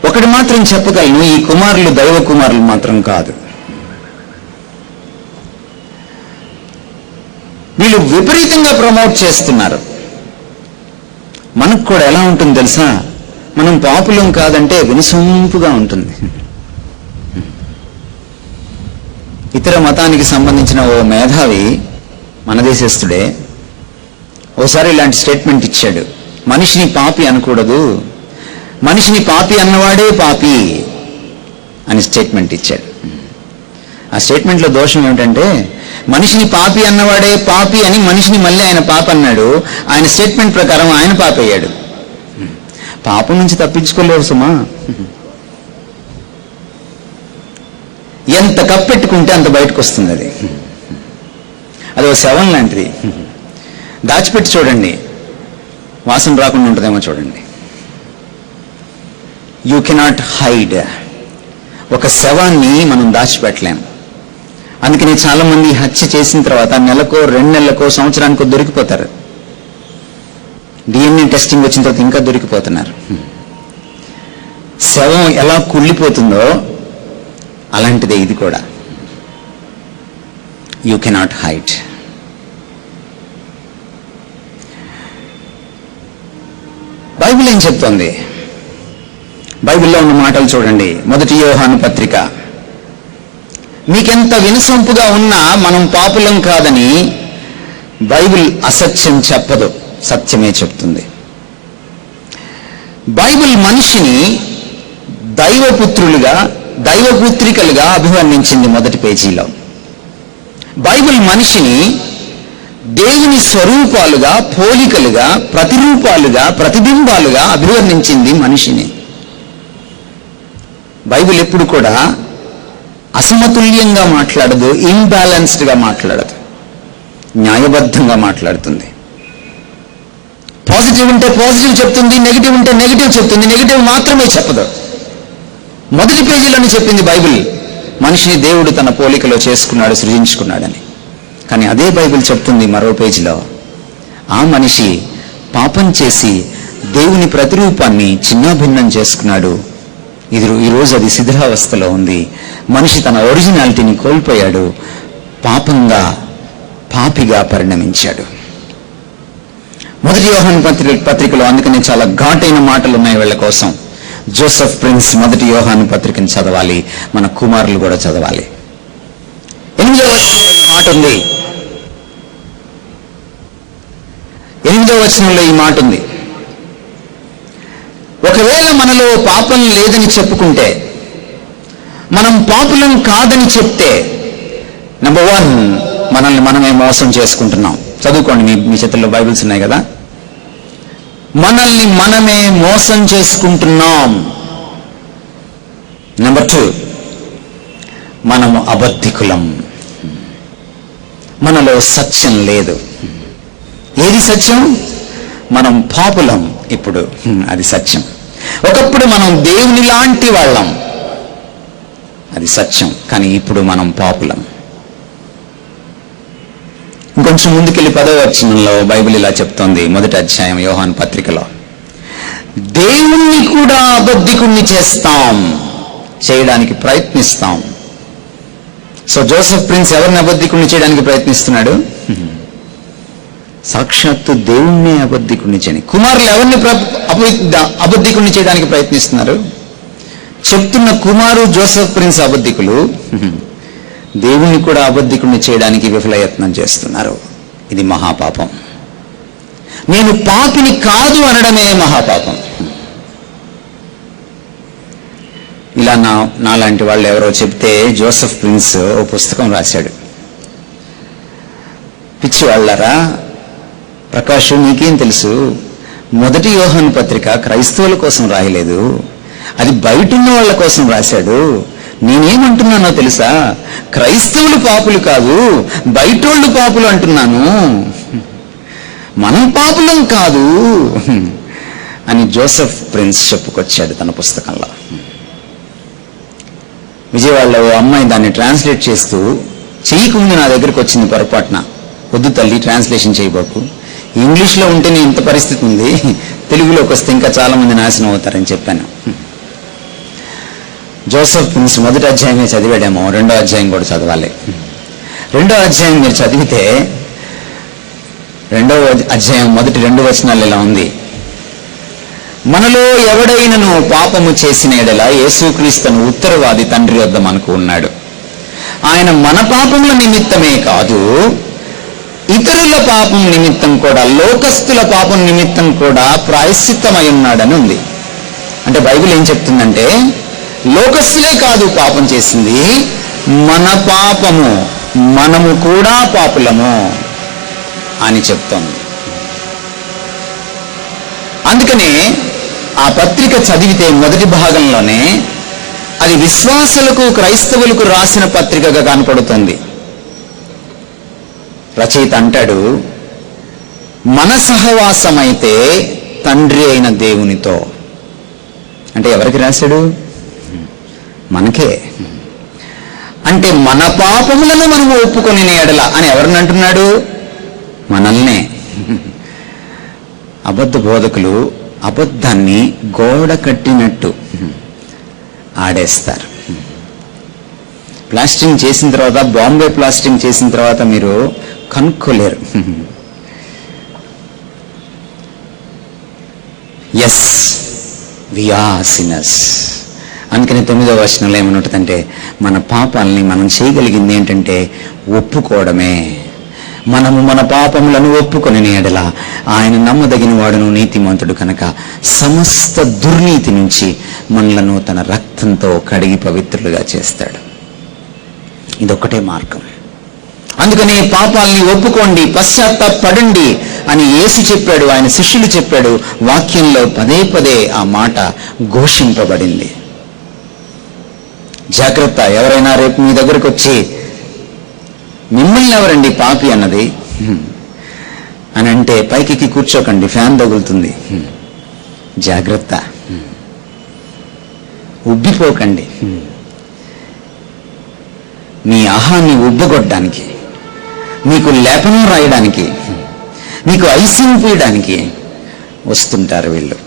ఒకటి మాత్రం చెప్పగలను, ఈ కుమారులు దైవ కుమారులు మాత్రం కాదు. వీళ్ళు విపరీతంగా ప్రమోట్ చేస్తున్నారు. మనకు కూడా ఎలా ఉంటుంది తెలుసా? మనం పాపులం కాదంటే వినసొంపుగా ఉంటుంది. ఇతర మతానికి సంబంధించిన ఓ మేధావి, మన దేశస్తుడే, ఓసారి ఇలాంటి స్టేట్మెంట్ ఇచ్చాడు. మనిషిని పాపి అనకూడదు, మనిషిని పాపి అన్నవాడే పాపి అని స్టేట్మెంట్ ఇచ్చాడు. ఆ స్టేట్మెంట్లో దోషం ఏమిటంటే, మనిషిని పాపి అన్నవాడే పాపి అని మనిషిని మళ్ళీ ఆయన పాప అన్నాడు. ఆయన స్టేట్మెంట్ ప్రకారం ఆయన పాప అయ్యాడు. పాపం నుంచి తప్పించుకోలేవు సుమా. ఎంత కప్పెట్టుకుంటే అంత బయటకు వస్తుంది. అది ఒక శవం లాంటిది. దాచిపెట్టి చూడండి, వాసన రాకుండా ఉంటుందేమో చూడండి. You cannot hide. ఒక శవాన్ని మనం దాచిపెట్టలేం. అందుకని చాలా మంది హత్య చేసిన తర్వాత నెలకో, 2 నెలలకో, సంవత్సరానికో దొరికిపోతారు. DNA టెస్టింగ్ వచ్చిన తర్వాత ఇంకా దొరికిపోతున్నారు. శవం ఎలా కుళ్ళిపోతుందో అలాంటిదే ఇది కూడా. You cannot hide. బైబిల్ ఏం చెప్తోంది? బైబిల్లో ఉన్న మాటలు చూడండి. 1 యోహాను పత్రిక. మీకెంత వినసొంపుగా ఉన్నా మనం పాపులం కాదని బైబిల్ అసత్యం చెప్పదు, సత్యమే చెప్తుంది. బైబిల్ మనిషిని దైవపుత్రులుగా, దైవపుత్రికలుగా అభివర్ణించింది 1 పేజీలో. బైబిల్ మనిషిని దేవుని స్వరూపాలుగా, పోలికలుగా, ప్రతిరూపాలుగా, ప్రతిబింబాలుగా అభివర్ణించింది మనిషిని. బైబిల్ ఎప్పుడు కూడా అసమతుల్యంగా మాట్లాడదు, ఇంబ్యాలెన్స్డ్గా మాట్లాడదు, న్యాయబద్ధంగా మాట్లాడుతుంది. పాజిటివ్ ఉంటే పాజిటివ్ చెప్తుంది, నెగిటివ్ ఉంటే నెగిటివ్ చెప్తుంది, నెగిటివ్ మాత్రమే చెప్పదు. 1 పేజీలోనే చెప్పింది బైబిల్ మనిషిని దేవుడు తన పోలికలో చేసుకున్నాడు, సృజించుకున్నాడని. కానీ అదే బైబిల్ చెప్తుంది మరో పేజీలో, ఆ మనిషి పాపం చేసి దేవుని ప్రతిరూపాన్ని చిన్నాభిన్నం చేసుకున్నాడు. ఈరోజు అది శిథిలావస్థలో ఉంది. మనిషి తన ఒరిజినాలిటీని కోల్పోయాడు, పాపిగా పరిణమించాడు. 1 యోహాను పత్రికలో అందుకని చాలా ఘాటైన మాటలు ఉన్నాయి వీళ్ళ కోసం. జోసెఫ్ ప్రిన్స్ 1 యోహాను పత్రికను చదవాలి, మన కుమారులు కూడా చదవాలి. 8వ వచనంలో ఈ మాట ఉంది. 8వ వచనంలో ఈ మాట ఉంది. ఒకవేళ మనలో పాపం లేదని చెప్పుకుంటే, మనం పాపులం కాదని చెప్తే, నెంబర్ 1 మనల్ని మనమే మోసం చేసుకుంటున్నాం. చదువుకోండి, మీ చేతుల్లో బైబిల్స్ ఉన్నాయి కదా. మనల్ని మనమే మోసం చేసుకుంటున్నాం. నెంబర్ 2, మనము అబద్ధికులం, మనలో సత్యం లేదు. ఏది సత్యం? మనం పాపులం ఇప్పుడు. అది సత్యం. ఒకప్పుడు మనం దేవుని లాంటి వాళ్ళం, అది సత్యం. కానీ ఇప్పుడు మనం పాపులం. ఇంకొంచెం ముందుకెళ్ళి 10వ వచనంలో బైబిల్ ఇలా చెప్తోంది, మొదటి అధ్యాయం యోహాను పత్రికలో, దేవుణ్ణి కూడా అబద్ధికుణ్ణి చేయడానికి ప్రయత్నిస్తాం. సో జోసెఫ్ ప్రిన్స్ ఎవరిని అబద్ధికుణ్ణి చేయడానికి ప్రయత్నిస్తున్నాడు? సాక్షాత్తు దేవుణ్ణి అబద్ధికుణ్ణి చేయని. కుమారులు ఎవరిని అబద్ధికుణ్ణి చేయడానికి ప్రయత్నిస్తున్నారు? చెప్తున్న కుమారు జోసెఫ్ ప్రిన్స్ అబద్ధికులు దేవుణ్ణి కూడా అబద్ధికుణ్ణి చేయడానికి విఫలయత్నం చేస్తున్నారు. ఇది మహాపాపం. నేను పాపిని కాదు అనడమే మహాపాపం. ఇలా నాలాంటి వాళ్ళు ఎవరో చెప్తే జోసెఫ్ ప్రిన్స్ ఓ పుస్తకం రాశాడు. పిచ్చి వాళ్ళారా, ప్రకాష్ నీకేం తెలుసు, మొదటి యోహాను పత్రిక క్రైస్తవుల కోసం రాయలేదు, అది బయటున్న వాళ్ళ కోసం రాశాడు. నేనేమంటున్నానో తెలుసా, క్రైస్తవులు పాపులు కాదు, బయటోళ్ళు పాపులు అంటున్నాను, మనం పాపులం కాదు అని జోసెఫ్ ప్రిన్స్ చెప్పుకొచ్చాడు తన పుస్తకంలో. విజయవాడలో ఓ అమ్మాయి దాన్ని ట్రాన్స్లేట్ చేస్తూ చెయ్యకముందు నా దగ్గరికి వచ్చింది పొరపాటున. వద్దు తల్లి, ట్రాన్స్లేషన్ చేయబోకు, ఇంగ్లీష్లో ఉంటేనే ఇంత పరిస్థితి ఉంది, తెలుగులోకి వస్తే ఇంకా చాలా మంది నాశనం అవుతారని చెప్పాను. జోసెఫ్ ప్రిన్స్ మొదటి అధ్యాయమే చదివాడేమో, 2వ అధ్యాయం కూడా చదవాలి. 2వ అధ్యాయం మీరు చదివితే 2వ అధ్యాయం మొదటి 2 వచనాలు ఇలా ఉంది, మనలో ఎవడైనను పాపము చేసిన ఎడల యేసుక్రీస్తును ఉత్తరవాది తండ్రి వద్ద మనకు ఉన్నాడు. ఆయన మన పాపముల నిమిత్తమే కాదు, ఇతరుల పాపం నిమిత్తం కూడా, లోకస్తుల పాపం నిమిత్తం కూడా ప్రాయశ్చిత్తమై ఉన్నాడని ఉంది. అంటే బైబిల్ ఏం చెప్తుందంటే, లోకస్తులే కాదు పాపం చేసింది, మన పాపము, మనము కూడా పాపులము అని చెప్తోంది. అందుకనే ఆ పత్రిక చదివితే మొదటి భాగంలోనే అది విశ్వాసులకు, క్రైస్తవులకు రాసిన పత్రికగా కనపడుతుంది. రచయిత అంటాడు, మన సహవాసమైతే తండ్రి అయిన దేవునితో. అంటే ఎవరికి రాశాడు? మనకే. అంటే మన పాపములను మనము ఒప్పుకొని ఎడల అని ఎవరిని అంటున్నాడు? మనల్నే. అబద్ధ బోధకులు అబద్ధాన్ని గోడ కట్టినట్టు ఆడేస్తారు. ప్లాస్టింగ్ చేసిన తర్వాత, బాంబే ప్లాస్టింగ్ చేసిన తర్వాత మీరు కనుక్కోలేరు. Yes, we are sinners. అందుకని 9వ వచనంలో ఏమనుంటుందంటే, మన పాపాలని మనం చేయగలిగింది ఏంటంటే ఒప్పుకోవడమే. మనము మన పాపములను ఒప్పుకొని ఎడల ఆయన నమ్మదగిన వాడును, నీతిమంతుడు కనుక సమస్త దుర్నీతి నుంచి మనలను తన రక్తంతో కడిగి పవిత్రులుగా చేస్తాడు. ఇదొక్కటే మార్గం. అందుకని పాపాలని ఒప్పుకోండి, పశ్చాత్తాపడండి అని యేసు చెప్పాడు, ఆయన శిష్యులు చెప్పాడు. వాక్యంలో పదే పదే ఆ మాట ఘోషింపబడింది. జాగ్రత్త, ఎవరైనా రేపు మీ దగ్గరకు వచ్చి మిమ్మల్ని ఎవరండి పాపి అన్నది అని అంటే పైకి కూర్చోకండి, ఫ్యాన్ తగులుతుంది. జాగ్రత్త, ఉబ్బిపోకండి. మీ అహాన్ని ఉబ్బగొట్టడానికి, మీకు లేపనం రాయడానికి, మీకు ఐసింగ్ పూయడానికి వస్తుంటారు వీళ్ళు.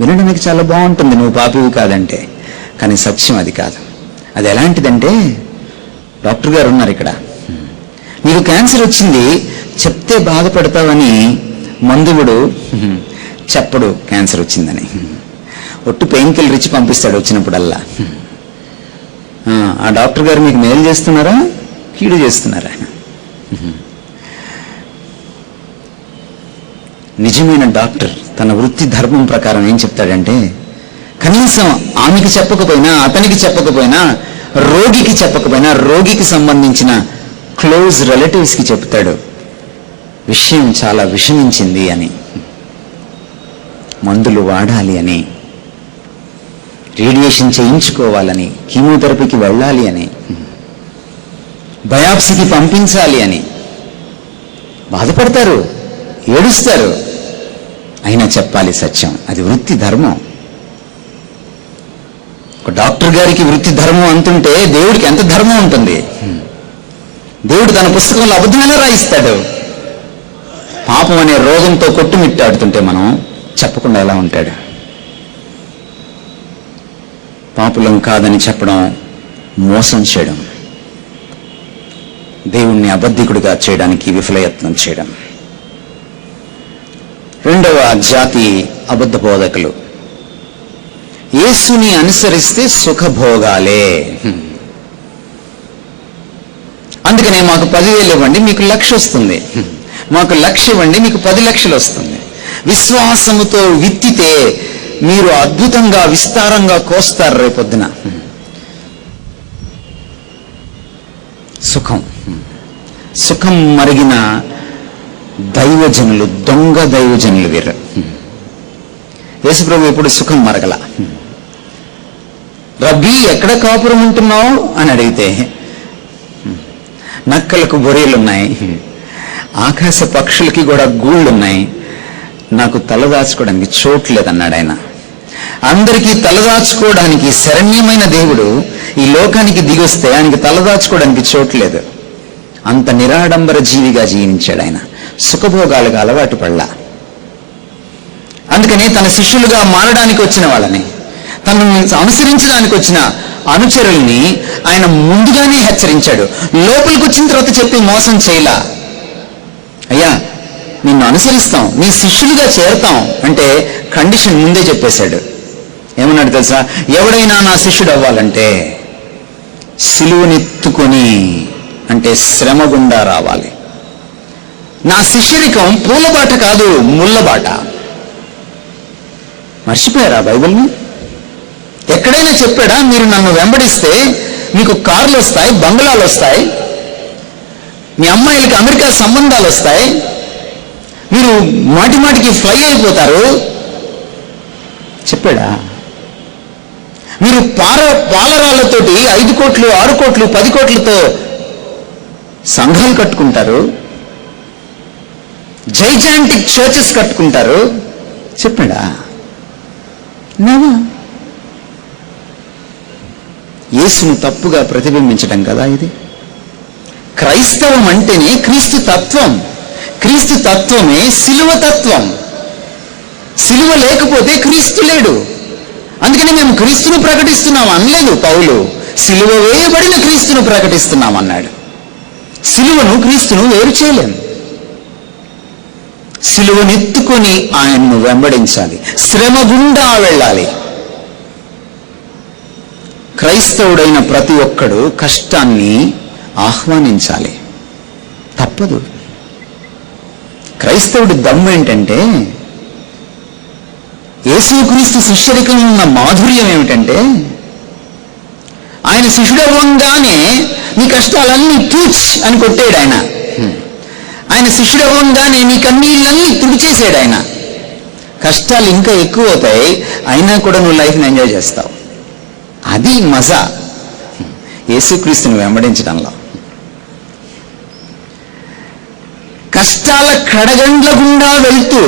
వినడానికి చాలా బాగుంటుంది నువ్వు పాపివి కాదంటే, కానీ సత్యం అది కాదు. అది ఎలాంటిదంటే, డాక్టర్ గారు ఉన్నారు ఇక్కడ, నీకు క్యాన్సర్ వచ్చింది చెప్తే బాధపడతావని మందువుడు చెప్పడు క్యాన్సర్ వచ్చిందని. ఒట్టు పెయిన్ కిల్లర్ ఇచ్చి పంపిస్తాడు వచ్చినప్పుడల్లా. ఆ డాక్టర్ గారు మీకు మేలు చేస్తున్నారా, కీడు చేస్తున్నారా? నిజమైన డాక్టర్ తన వృత్తి ధర్మం ప్రకారం ఏం చెప్తాడంటే, కనీసం ఆమెకి చెప్పకపోయినా, అతనికి చెప్పకపోయినా, రోగికి చెప్పకపోయినా, రోగికి సంబంధించిన క్లోజ్ రిలేటివ్స్కి చెప్తాడు, విషయం చాలా విషమించింది అని, మందులు వాడాలి అని, రేడియేషన్ చేయించుకోవాలని, కీమోథెరపీకి వెళ్ళాలి అని, బయాప్సీకి పంపించాలి అని బాధపడతారు, ఏడుస్తారు. అయినా చెప్పాలి సత్యం. అది వృత్తి ధర్మం. ఒక డాక్టర్ గారికి వృత్తి ధర్మం అంటుంటే దేవుడికి ఎంత ధర్మం ఉంటుంది? దేవుడు తన పుస్తకంలో అబద్ధంగానే రాయిస్తాడు. పాపం అనే రోగంతో కొట్టుమిట్టాడుతుంటే మనం చెప్పకుండా ఎలా ఉంటాడు? పాపులం కాదని చెప్పడం మోసం చేయడం, దేవుణ్ణి అబద్ధికుడిగా చేయడానికి విఫలయత్నం చేయడం. రెండవ జాతి అబద్ధ బోధకులు. యేసుని అనుసరిస్తే సుఖభోగాలే. అందుకనే మాకు 10,000 ఇవ్వండి మీకు 1,00,000 వస్తుంది, మాకు 1,00,000 ఇవ్వండి మీకు 10 లక్షలు వస్తుంది. విశ్వాసముతో విత్తితే మీరు అద్భుతంగా విస్తారంగా కోస్తారు రేపొద్దున. సుఖం మరిగిన దైవజనులు, దొంగ దైవజనులు వీరు. యేసుప్రభు ఎప్పుడు సుఖం మరగల. రబ్బీ ఎక్కడ కాపురం ఉంటున్నావు అని అడిగితే, నక్కలకు బొరియలున్నాయి, ఆకాశ పక్షులకి కూడా గూళ్ళున్నాయి, నాకు తలదాచుకోవడానికి చోటు లేదన్నాడు ఆయన. అందరికీ తలదాచుకోవడానికి శరణ్యమైన దేవుడు ఈ లోకానికి దిగొస్తే ఆయనకి తలదాచుకోవడానికి చోటు లేదు. అంత నిరాడంబర జీవిగా జీవించాడు ఆయన. సుఖభోగాలుగా అలవాటు పడలా. అందుకని తన శిష్యులుగా మారడానికి వచ్చిన వాళ్ళని, తనను అనుసరించడానికి వచ్చిన అనుచరుల్ని ఆయన ముందుగానే హెచ్చరించాడు. లోపలికి వచ్చిన తర్వాత చెప్పి మోసం చేయలా. అయ్యా నిన్ను అనుసరిస్తాం, నీ శిష్యులుగా చేరతాం అంటే కండిషన్ ముందే చెప్పేశాడు. ఏమన్నాడు తెలుసా? ఎవడైనా నా శిష్యుడు అవ్వాలంటే సిలువనెత్తుకొని, అంటే శ్రమ గుండా రావాలి. నా శిష్యరికం పూలబాట కాదు, ముళ్ళబాట. మర్చిపోయారా బైబిల్ని? ఎక్కడైనా చెప్పాడా మీరు నన్ను వెంబడిస్తే మీకు కార్లు వస్తాయి, బంగ్లాలు వస్తాయి, మీ అమ్మాయిలకి అమెరికా సంబంధాలు వస్తాయి, మీరు మాటిమాటికి ఫ్లై అయిపోతారు చెప్పాడా? మీరు పాలరాళ్లతోటి 5 కోట్లు 6 కోట్లు 10 కోట్లతో సంఘాలు కట్టుకుంటారు, జైజాంటిక్ చర్చెస్ కట్టుకుంటారు చెప్పాడా? నవ్వా? యేసును తప్పుగా ప్రతిబింబించడం కదా ఇది. క్రైస్తవం అంటేనే క్రీస్తు తత్వం. క్రీస్తు తత్వమే సిలువ తత్వం. సిలువ లేకపోతే క్రీస్తు లేడు. అందుకని మేము క్రీస్తును ప్రకటిస్తున్నాం అనలేదు పౌలు, సిలువ వేయబడిన క్రీస్తును ప్రకటిస్తున్నాం అన్నాడు. సిలువను క్రీస్తును వేరు చేయలేము. సిలువనెత్తుకొని ఆయన్ను వెంబడించాలి, శ్రమ గుండా వెళ్ళాలి. క్రైస్తవుడైన ప్రతి ఒక్కడు కష్టాన్ని ఆహ్వానించాలి, తప్పదు. క్రైస్తవుడి దమ్ము ఏంటంటే, యేసుక్రీస్తు శిష్యరికంలో ఉన్న మాధుర్యం ఏమిటంటే, ఆయన శిష్యుడవ్వంగానే నీ కష్టాలన్నీ టూచ్ అని కొట్టాడు ఆయన. ఆయన శిష్యుడవ్వంగానే నీ కన్నీళ్ళన్నీ తుడిచేసాడు ఆయన. కష్టాలు ఇంకా ఎక్కువ అవుతాయి, అయినా కూడా నువ్వు లైఫ్ని ఎంజాయ్ చేస్తావు. అది మజా యేసుక్రీస్తుని వెంబడించడంలో. కష్టాల కడగండ్ల గుండా వెళ్తూ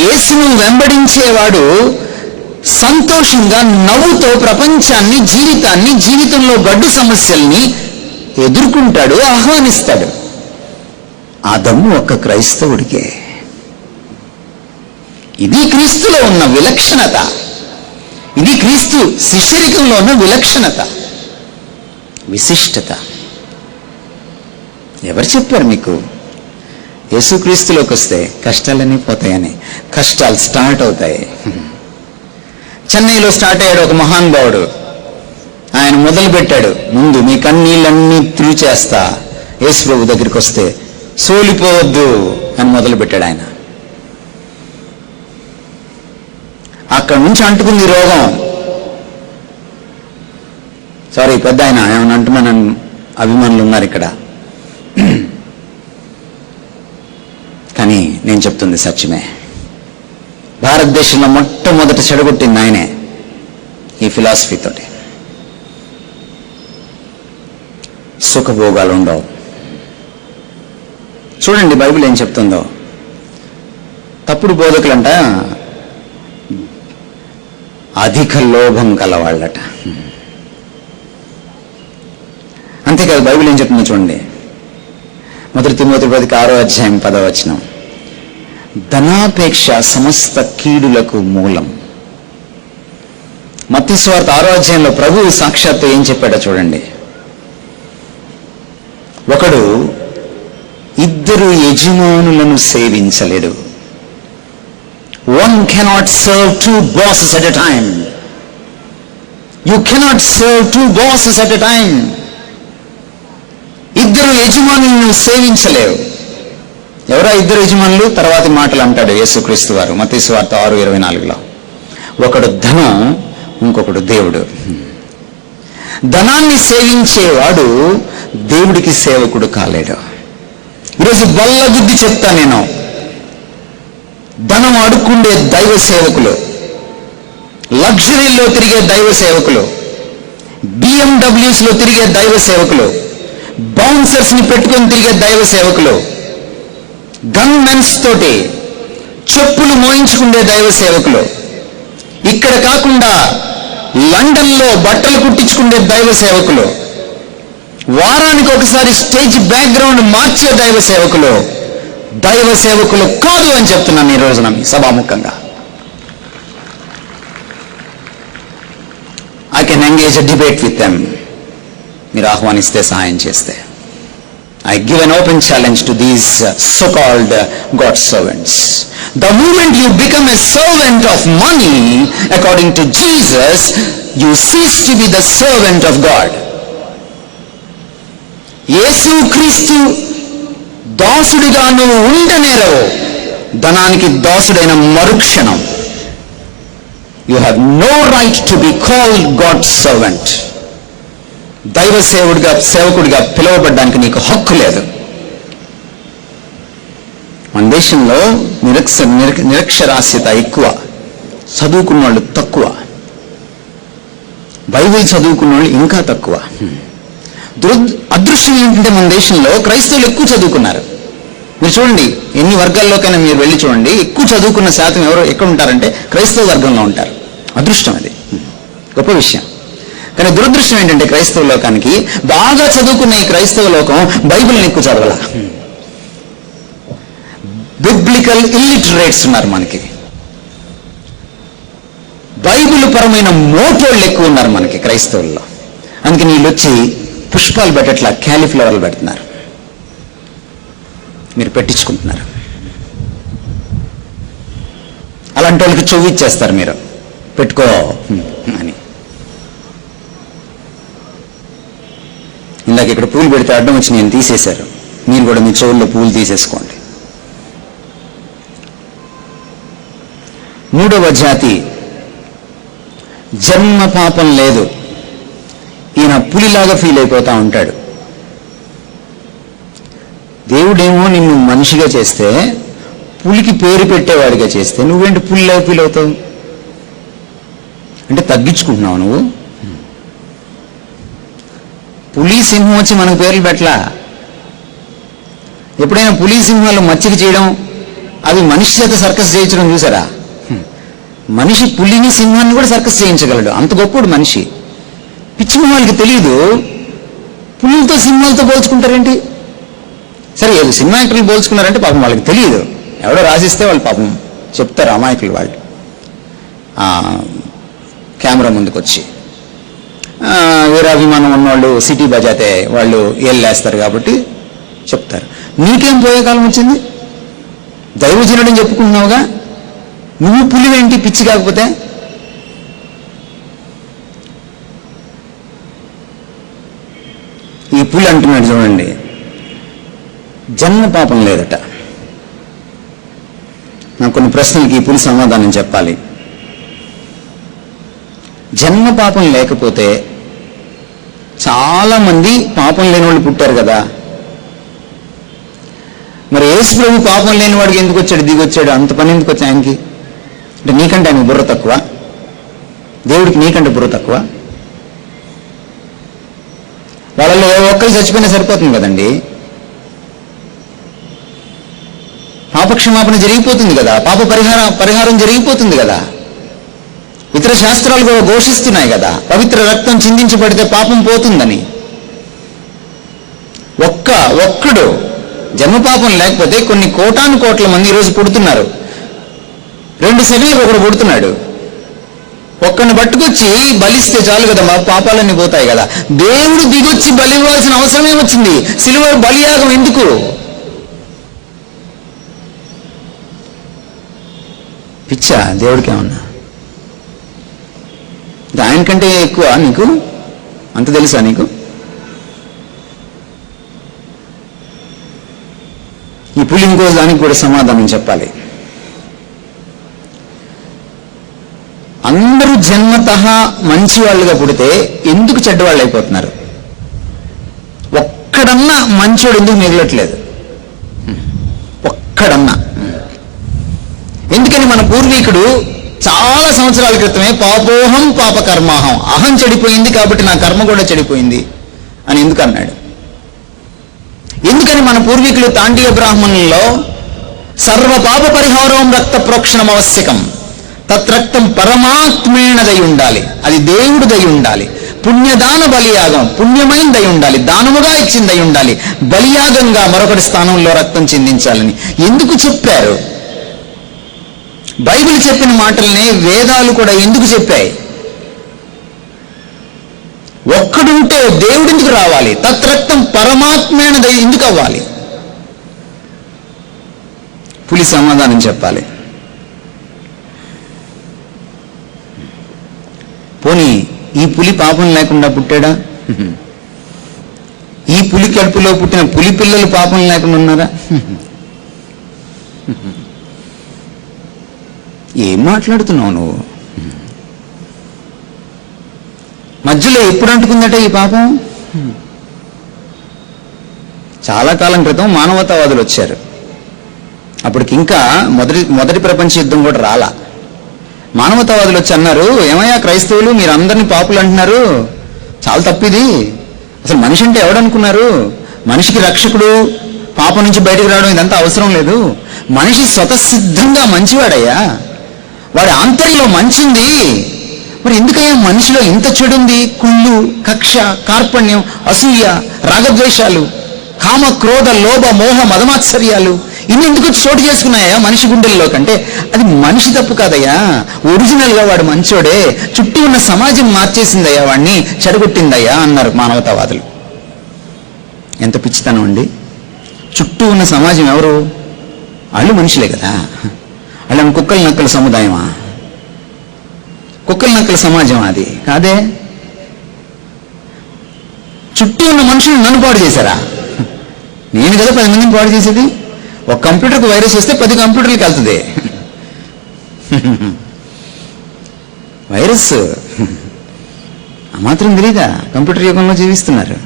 యేసును వెంబడించేవాడు సంతోషంగా నవ్వుతో ప్రపంచాన్ని, జీవితాన్ని, జీవితంలో గడ్డు సమస్యల్ని ఎదుర్కొంటాడు, ఆహ్వానిస్తాడు. ఆ దమ్ము ఒక్క క్రైస్తవుడికే. ఇది క్రీస్తులో ఉన్న విలక్షణత. ఇది క్రీస్తు శిష్యరికంలో ఉన్న విలక్షణత, విశిష్టత. ఎవరు చెప్పారు మీకు యేసుక్రీస్తులోకి వస్తే కష్టాలన్నీ పోతాయని? కష్టాలు స్టార్ట్ అవుతాయి. చెన్నైలో స్టార్ట్ అయ్యాడు ఒక మహానుభావుడు. ఆయన మొదలు పెట్టాడు, ముందు మీ కన్నీళ్ళన్నీ తుడిచేస్తా, యేసు ప్రభు దగ్గరికి వస్తే సోలిపోవద్దు అని మొదలు పెట్టాడు ఆయన. అక్కడి నుంచి అంటుకుంది రోగం. సారీ పెద్ద ఆయన ఏమన్నా అంటున్నానని అభిమానులు ఉన్నారు ఇక్కడ, కానీ నేను చెప్తుంది సత్యమే. భారతదేశంలో మొట్టమొదట చెడగొట్టింది ఆయనే ఈ ఫిలాసఫీతోటి. సుఖభోగాలు ఉండవు. చూడండి బైబిల్ ఏం చెప్తుందో. తప్పుడు బోధకులంట అధిక లోభం కలవాళ్ళట. అంతేకాదు బైబిల్ ఏం చెప్తుందో చూడండి. 1 తిమోతి 6:10 ధనాపేక్ష సమస్త కీడులకు మూలం. మత్తయి సువార్త 6 ప్రభువు సాక్షాత్తు ఏం చెప్పాడో చూడండి. ఒకడు 2 యజమానులను సేవించలేడు. One cannot serve 2 bosses at a time. You cannot serve 2 bosses at a time. 2 యజమానులను సేవించలేవు. ఎవరా 2 యజమానులు? తర్వాతి మాటలు అంటాడు యేసుక్రీస్తు వారు మత్తయి సువార్త 6:24. ఒకడు ధనం, ఇంకొకడు దేవుడు. ధనాన్ని సేవించేవాడు దేవుడికి సేవకుడు కాలేడు. ఈరోజు బల్లగుద్ది చెప్తా నేను, ధనం అడుక్కుండే దైవ సేవకులు, లగ్జరీలో తిరిగే దైవ సేవకులు, BMWs తిరిగే దైవ సేవకులు, బౌన్సర్స్ ని పెట్టుకొని తిరిగే దైవ సేవకులు, గన్ మెన్స్ తోటి చెప్పులు మోయించుకుండే దైవ సేవకులు, ఇక్కడ కాకుండా లండన్లో బట్టలు కుట్టించుకునే దైవ సేవకులు, వారానికి ఒకసారి స్టేజ్ బ్యాక్గ్రౌండ్ మార్చే దైవ సేవకులు దైవ సేవకులు కాదు అని చెప్తున్నాను ఈ రోజున మీ సభాముఖంగా. I can engage a debate with them. మీరు ఆహ్వానిస్తే, సహాయం చేస్తే. I give an open challenge to these so-called God servants. The moment you become a servant of money, according to Jesus, you cease to be the servant of God. యేసు క్రీస్తు దాసుడిగా నువ్వు ఉండనేరవు, ధనానికి దాసుడైన మరుక్షణం. You have no right to be called God's servant. దైవ సేవకుడిగా పిలువబడ్డానికి నీకు హక్కు లేదు. మన దేశంలో నిరక్షరాస్యత ఎక్కువ, చదువుకున్న వాళ్ళు తక్కువ, బైబిల్ చదువుకున్న వాళ్ళు ఇంకా తక్కువ. అదృష్టం ఏంటంటే మన దేశంలో క్రైస్తవులు ఎక్కువ చదువుకున్నారు. మీరు చూడండి, ఎన్ని వర్గాల్లోకైనా మీరు వెళ్ళి చూడండి, ఎక్కువ చదువుకున్న శాతం ఎక్కడ ఉంటారంటే క్రైస్తవ వర్గంలో ఉంటారు. అదృష్టం అది, గొప్ప విషయం. కానీ దురదృష్టం ఏంటంటే క్రైస్తవ లోకానికి, బాగా చదువుకున్న ఈ క్రైస్తవ లోకం బైబిల్ని ఎక్కువ చదవాల. బిబ్లికల్ ఇల్లిటరేట్స్ ఉన్నారు మనకి. బైబిల్ పరమైన మోటోళ్ళు ఎక్కువ ఉన్నారు మనకి క్రైస్తవుల్లో. అందుకని వీళ్ళు వచ్చి పుష్పాలు పెట్టట్లా, క్యాలీఫ్లవర్లు పెడుతున్నారు. మీరు పెట్టించుకుంటున్నారు. అలాంటి వాళ్ళకి చూవిచ్చేస్తారు, మీరు పెట్టుకో అని. ఇందాక ఇక్కడ పూలు పెడితే అడ్డం వచ్చి నేను తీసేశారు. మీరు కూడా మీ చెవుల్లో పూలు తీసేసుకోండి. 3వ జాతి, జన్మ పాపం లేదు. ఈయన పులిలాగా ఫీల్ అయిపోతా ఉంటాడు. దేవుడేమో నిన్ను మనిషిగా చేస్తే, పులికి పేరు పెట్టేవాడిగా చేస్తే, నువ్వేంటి పులిలాగా ఫీల్ అవుతావు? అంటే తగ్గించుకుంటున్నావు నువ్వు. పులి, సింహం వచ్చి మనకు పేర్లు పెట్టలా. ఎప్పుడైనా పులి సింహాలు మచ్చిక చేయడం, అవి మనిషి చేత సర్కస్ చేయించడం చూసారా? మనిషి పులిని సింహాన్ని కూడా సర్కస్ చేయించగలడు, అంత గొప్పడు మనిషి. పిచ్చి మొహాలకి తెలియదు పులులతో సింహాలతో పోల్చుకుంటారేంటి. సరే, ఏదో సినిమా యాక్టర్లు పోల్చుకున్నారంటే పాపం వాళ్ళకి తెలియదు. ఎవడో రాసిస్తే వాళ్ళు పాపం చెప్తారు, అమాయకులు వాళ్ళు. కెమెరా ముందుకు వచ్చి వీరాభిమానం ఉన్నవాళ్ళు సిటీ బజాతే వాళ్ళు ఏళ్ళేస్తారు కాబట్టి చెప్తారు. నీకేం పోయే కాలం వచ్చింది? దైవజనుడని చెప్పుకుంటున్నావుగా, నువ్వు పులివేంటి పిచ్చి కాకపోతే? ఈ పులి అంటున్నాడు చూడండి, జన్మ పాపం లేదట. నాకు కొన్ని ప్రశ్నలకి ఈ పులి సమాధానం చెప్పాలి. జన్మ పాపం లేకపోతే చాలా మంది పాపం లేని వాళ్ళు పుట్టారు కదా. మరి యేసు ప్రభు పాపం లేని వాడికి ఎందుకు వచ్చాడు, దిగొచ్చాడు? అంత పని ఎందుకు వచ్చాడు ఆయనకి? అంటే నీకంటే ఆయన బుర్ర తక్కువ? దేవుడికి నీకంటే బుర్ర తక్కువ? వాళ్ళలో ఒక్కరు చచ్చిపోయినా సరిపోతుంది కదండి. పాపం పాపక్షమాపణ జరిగిపోతుంది కదా, పాప పరిహారం జరిగిపోతుంది కదా. ఇతర శాస్త్రాలు కూడా ఘోషిస్తున్నాయి కదా, పవిత్ర రక్తం చిందించబడితే పాపం పోతుందని. ఒక్కడు జన్మపాపం లేకపోతే కొన్ని కోటాను కోట్ల మంది ఈరోజు పుడుతున్నారు. 2 సెకండ్లకు ఒకడు పుడుతున్నాడు. ఒక్కడిని పట్టుకొచ్చి బలిస్తే చాలు కదా, మా పాపాలన్నీ పోతాయి కదా. దేవుడు దిగొచ్చి బలి ఇవ్వాల్సిన అవసరమే వచ్చింది. సిలువ బలియాగం ఎందుకు? పిచ్చా దేవుడికి ఏమన్నా? ఆయనకంటే ఎక్కువ నీకు అంత తెలుసా నీకు? ఈ పులి ఇంకో దానికి కూడా సమాధానం చెప్పాలి. అందరూ జన్మతః మంచి వాళ్ళుగా పుడితే ఎందుకు చెడ్డవాళ్ళు అయిపోతున్నారు? ఒక్కడన్నా మంచోడు ఎందుకు మిగలట్లేదు? ఒక్కడన్నా. ఎందుకని మన పూర్వీకుడు చాలా సంవత్సరాల క్రితమే పాపోహం పాపకర్మాహం, అహం చెడిపోయింది కాబట్టి నా కర్మ కూడా చెడిపోయింది అని ఎందుకు అన్నాడు? ఎందుకని మన పూర్వీకులు తాండీయ బ్రాహ్మణుల్లో సర్వ పాప పరిహారం రక్త ప్రోక్షణం ఆవశ్యకం, తత్రక్తం పరమాత్మేణదై ఉండాలి, అది దేవుడిదై ఉండాలి, పుణ్యదాన బలియాగం పుణ్యమైనదై ఉండాలి, దానముగా ఇచ్చిందై ఉండాలి, బలియాగంగా మరొకటి స్థానంలో రక్తం చిందించాలని ఎందుకు చెప్పారు? బైబిల్ చెప్పిన మాటల్ని వేదాలు కూడా ఎందుకు చెప్పాయి? ఒక్కడుంటే దేవుడు ఎందుకు రావాలి? తత్రక్తం పరమాత్మేణదై ఎందుకు అవ్వాలి? పులి సమాధానం చెప్పాలి. పోనీ ఈ పులి పాపం లేకుండా పుట్టాడా? ఈ పులి కడుపులో పుట్టిన పులి పిల్లలు పాపం లేకుండా ఉన్నారా? ఏం మాట్లాడుతున్నావు నువ్వు? మధ్యలో ఎప్పుడు అంటుకుందట ఈ పాపం? చాలా కాలం క్రితం మానవతావాదులు వచ్చారు. అప్పటికి ఇంకా మొదటి ప్రపంచ యుద్ధం కూడా రాలా. మానవతావాదులు వచ్చి అన్నారు, ఏమయ్యా క్రైస్తవులు మీరు అందరినీ పాపులు అంటున్నారు, చాలా తప్పిది. అసలు మనిషి అంటే ఎవడనుకున్నారు? మనిషికి రక్షకుడు, పాపం నుంచి బయటకు రావడం ఇదంతా అవసరం లేదు. మనిషి స్వతసిద్ధంగా మంచివాడయ్యా, వాడి ఆంతర్యంలో మంచింది. మరి ఎందుకయ్యా మనిషిలో ఇంత చెడుంది? కుళ్ళు, కక్ష, కార్పణ్యం, అసూయ, రాగద్వేషాలు, కామ, క్రోధ, లోభ, మోహ, మదమాత్సర్యాలు ఇన్ని ఎందుకు చోటు చేసుకున్నాయా మనిషి గుండెల్లో? కంటే అది మనిషి తప్పు కాదయ్యా, ఒరిజినల్ గా వాడు మంచోడే, చుట్టూ ఉన్న సమాజం మార్చేసిందయ్యా, వాడిని చెడగొట్టిందయ్యా అన్నారు మానవతావాదులు. ఎంత పిచ్చితనం అండి! చుట్టూ ఉన్న సమాజం ఎవరు? వాళ్ళు మనుషులే కదా. వాళ్ళని కుక్కల నక్కల సముదాయమా? కుక్కల నక్కల సమాజం అది కాదే. చుట్టూ ఉన్న మనుషులు నన్ను పాడు చేశారా? నేను కదా 10 మందిని పాడు చేసేది. ఒక కంప్యూటర్కి వైరస్ వస్తే 10 కంప్యూటర్లకు వెళ్తుంది వైరస్. ఆ మాత్రం తెలీదా? కంప్యూటర్ యుగంలో జీవిస్తున్నారు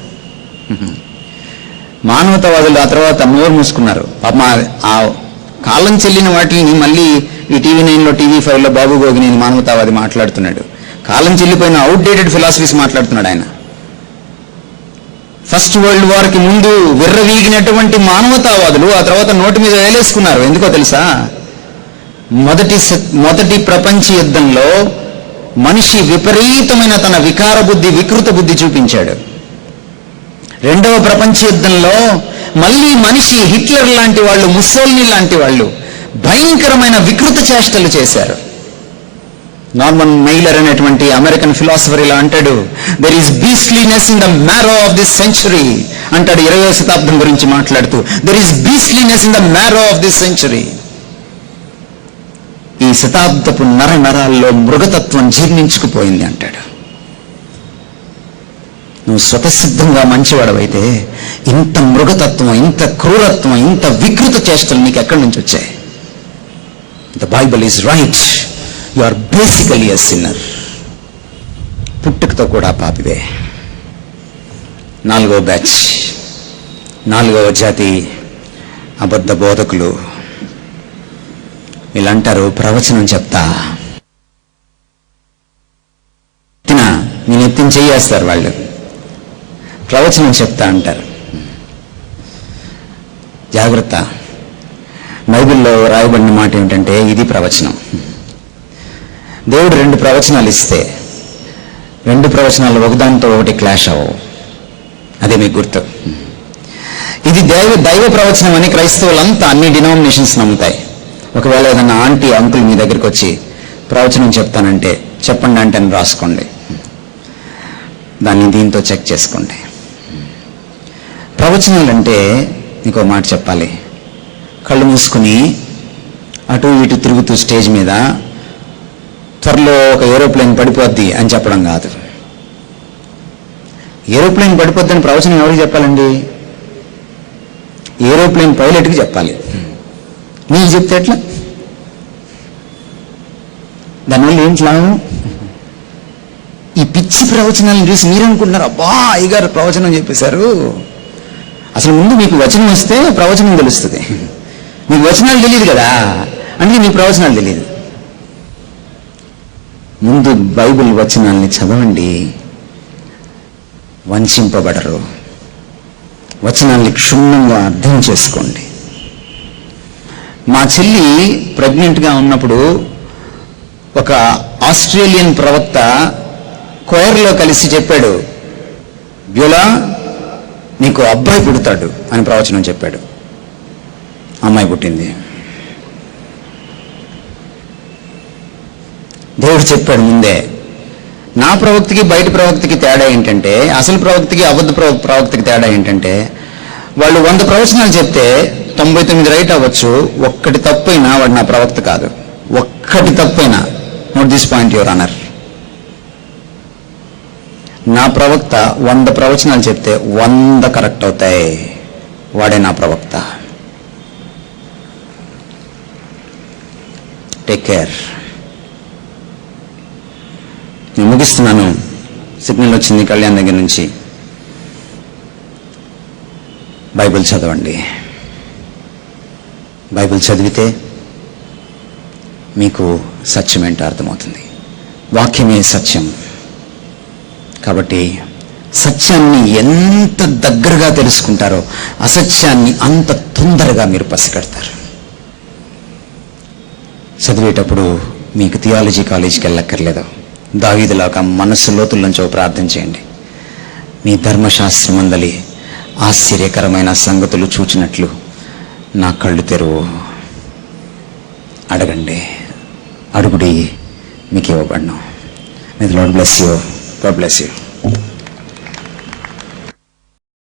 మానవతావాదులు. ఆ తర్వాత నోరు మూసుకున్నారు. పాప ఆ కాలం చెల్లిన వాటిని మళ్ళీ ఈ టీవీ 9లో, టీవీ 5లో బాబు గోగినేని మానవతావాది మాట్లాడుతున్నాడు. కాలం చెల్లిపోయిన అవుట్డేటెడ్ ఫిలాసఫీస్ మాట్లాడుతున్నాడు ఆయన. ఫస్ట్ వరల్డ్ వార్కి ముందు విర్రవీగినటువంటి మానవతావాదులు ఆ తర్వాత నోటి మీద వేలేసుకున్నారు. ఎందుకో తెలుసా? మొదటి ప్రపంచ యుద్ధంలో మనిషి విపరీతమైన తన వికార బుద్ధి, వికృత బుద్ధి చూపించాడు. రెండవ ప్రపంచ యుద్ధంలో మళ్ళీ మనిషి హిట్లర్ లాంటి వాళ్ళు, ముస్సోలినీ లాంటి వాళ్ళు భయంకరమైన వికృత చేష్టలు చేశారు. నార్మన్ మైలర్ అనేటువంటి అమెరికన్ ఫిలాసఫర్ ఇలా అంటాడు, there is beastliness in the marrow of this century అంటాడు. 20వ శతాబ్దం గురించి మాట్లాడుతూ, there is beastliness in the marrow of this century. ఈ శతాబ్దపు నరాల్లో మృగతత్వం జీర్ణించుకుపోయింది అంటాడు. నువ్వు స్వతసిద్ధంగా మంచివాడవైతే ఇంత మృగతత్వం, ఇంత క్రూరత్వం, ఇంత వికృత చేష్టలు నీకు ఎక్కడి నుంచి వచ్చాయి? The Bible is right, you are basically a sinner. పుట్టుకతో కూడా పాపివే. 4వ బ్యాచ్, 4వ జాతి అబద్ధ బోధకులు ఇలా అంటారు, ప్రవచనం చెప్తా నేను ఎత్తిన చెయ్యేస్తారు వాళ్ళు. ప్రవచనం చెప్తా అంటారు. జాగ్రత్త, బైబిల్లో రాయబడిన మాట ఏమిటంటే, ఇది ప్రవచనం. దేవుడు 2 ప్రవచనాలు ఇస్తే 2 ప్రవచనాలు ఒకదానితో ఒకటి క్లాష్ అవ్వవు. అదే మీకు గుర్తు. ఇది దైవ ప్రవచనం అని క్రైస్తవులంతా అన్ని డినామినేషన్స్ నమ్ముతాయి. ఒకవేళ ఏదన్నా ఆంటీ అంకుల్ మీ దగ్గరికి వచ్చి ప్రవచనం చెప్తానంటే చెప్పండి అంటే అని రాసుకోండి, దాన్ని దీంతో చెక్ చేసుకోండి. ప్రవచనాలు అంటే ఇంకో మాట చెప్పాలి, కళ్ళు మూసుకుని అటు ఇటు తిరుగుతూ స్టేజ్ మీద త్వరలో ఒక ఏరోప్లేన్ పడిపోద్ది అని చెప్పడం కాదు. ఏరోప్లేన్ పడిపోద్ది అని ప్రవచనం ఎవరికి చెప్పాలండి? ఏరోప్లేన్ పైలట్కి చెప్పాలి. నీకు చెప్తే ఎట్లా? దానివల్ల ఏంటి లాభం? ఈ పిచ్చి ప్రవచనాలను చూసి మీరు అనుకుంటున్నారు, అబ్బా అయ్యగారు ప్రవచనం చెప్పేశారు. అసలు ముందు మీకు వచనం వస్తే ప్రవచనం తెలుస్తుంది. మీకు వచనాలు తెలియదు కదా, అందుకే మీకు ప్రవచనాలు తెలియదు. ముందు బైబిల్ వచనాల్ని చదవండి, వంచింపబడరు. వచనాల్ని క్షుణ్ణంగా అర్థం చేసుకోండి. మా చెల్లి ప్రెగ్నెంట్గా ఉన్నప్పుడు ఒక ఆస్ట్రేలియన్ ప్రవక్త కోయర్లో కలిసి చెప్పాడు, బ్యూలా నీకు అబ్బాయి పుడతాడు అని ప్రవచనం చెప్పాడు. అమ్మాయి పుట్టింది. దేవుడు చెప్పాడు ముందే. నా ప్రవక్తకి బయట ప్రవక్తకి తేడా ఏంటంటే, అసలు ప్రవక్తకి అబద్ధ ప్రవక్తకి తేడా ఏంటంటే, వాళ్ళు 100 ప్రవచనాలు చెప్తే 99 రైట్ అవ్వచ్చు, ఒక్కటి తప్పైనా వాడు నా ప్రవక్త కాదు. ఒక్కటి తప్పైనా, note this point your honour. నా ప్రవక్త 100 ప్రవచనాలు చెప్తే 100 కరెక్ట్ అవుతాయి, వాడే నా ప్రవక్త. Take care. నేను ముగిస్తున్నాను. సిగ్నల్ వచ్చింది కళ్యాణ్ దగ్గర నుంచి. బైబిల్ చదవండి. బైబిల్ చదివితే మీకు సత్యం ఏంటో అర్థమవుతుంది. వాక్యమే సత్యం. కాబట్టి సత్యాన్ని ఎంత దగ్గరగా తెలుసుకుంటారో అసత్యాన్ని అంత తొందరగా మీరు పసిగడతారు. చదివేటప్పుడు మీకు థియాలజీ కాలేజీకి వెళ్ళక్కర్లేదు. దావీదులాగా మనస్సు లోతుల్లోంచి ప్రార్థన చేయండి. మీ ధర్మశాస్త్రమందలి ఆశ్చర్యకరమైన సంగతులు చూచినట్లు నా కళ్ళు తెరువు. అడగండి, అడుగుడి, మీకు ఇవ్వబడను. May the Lord bless you. God bless you.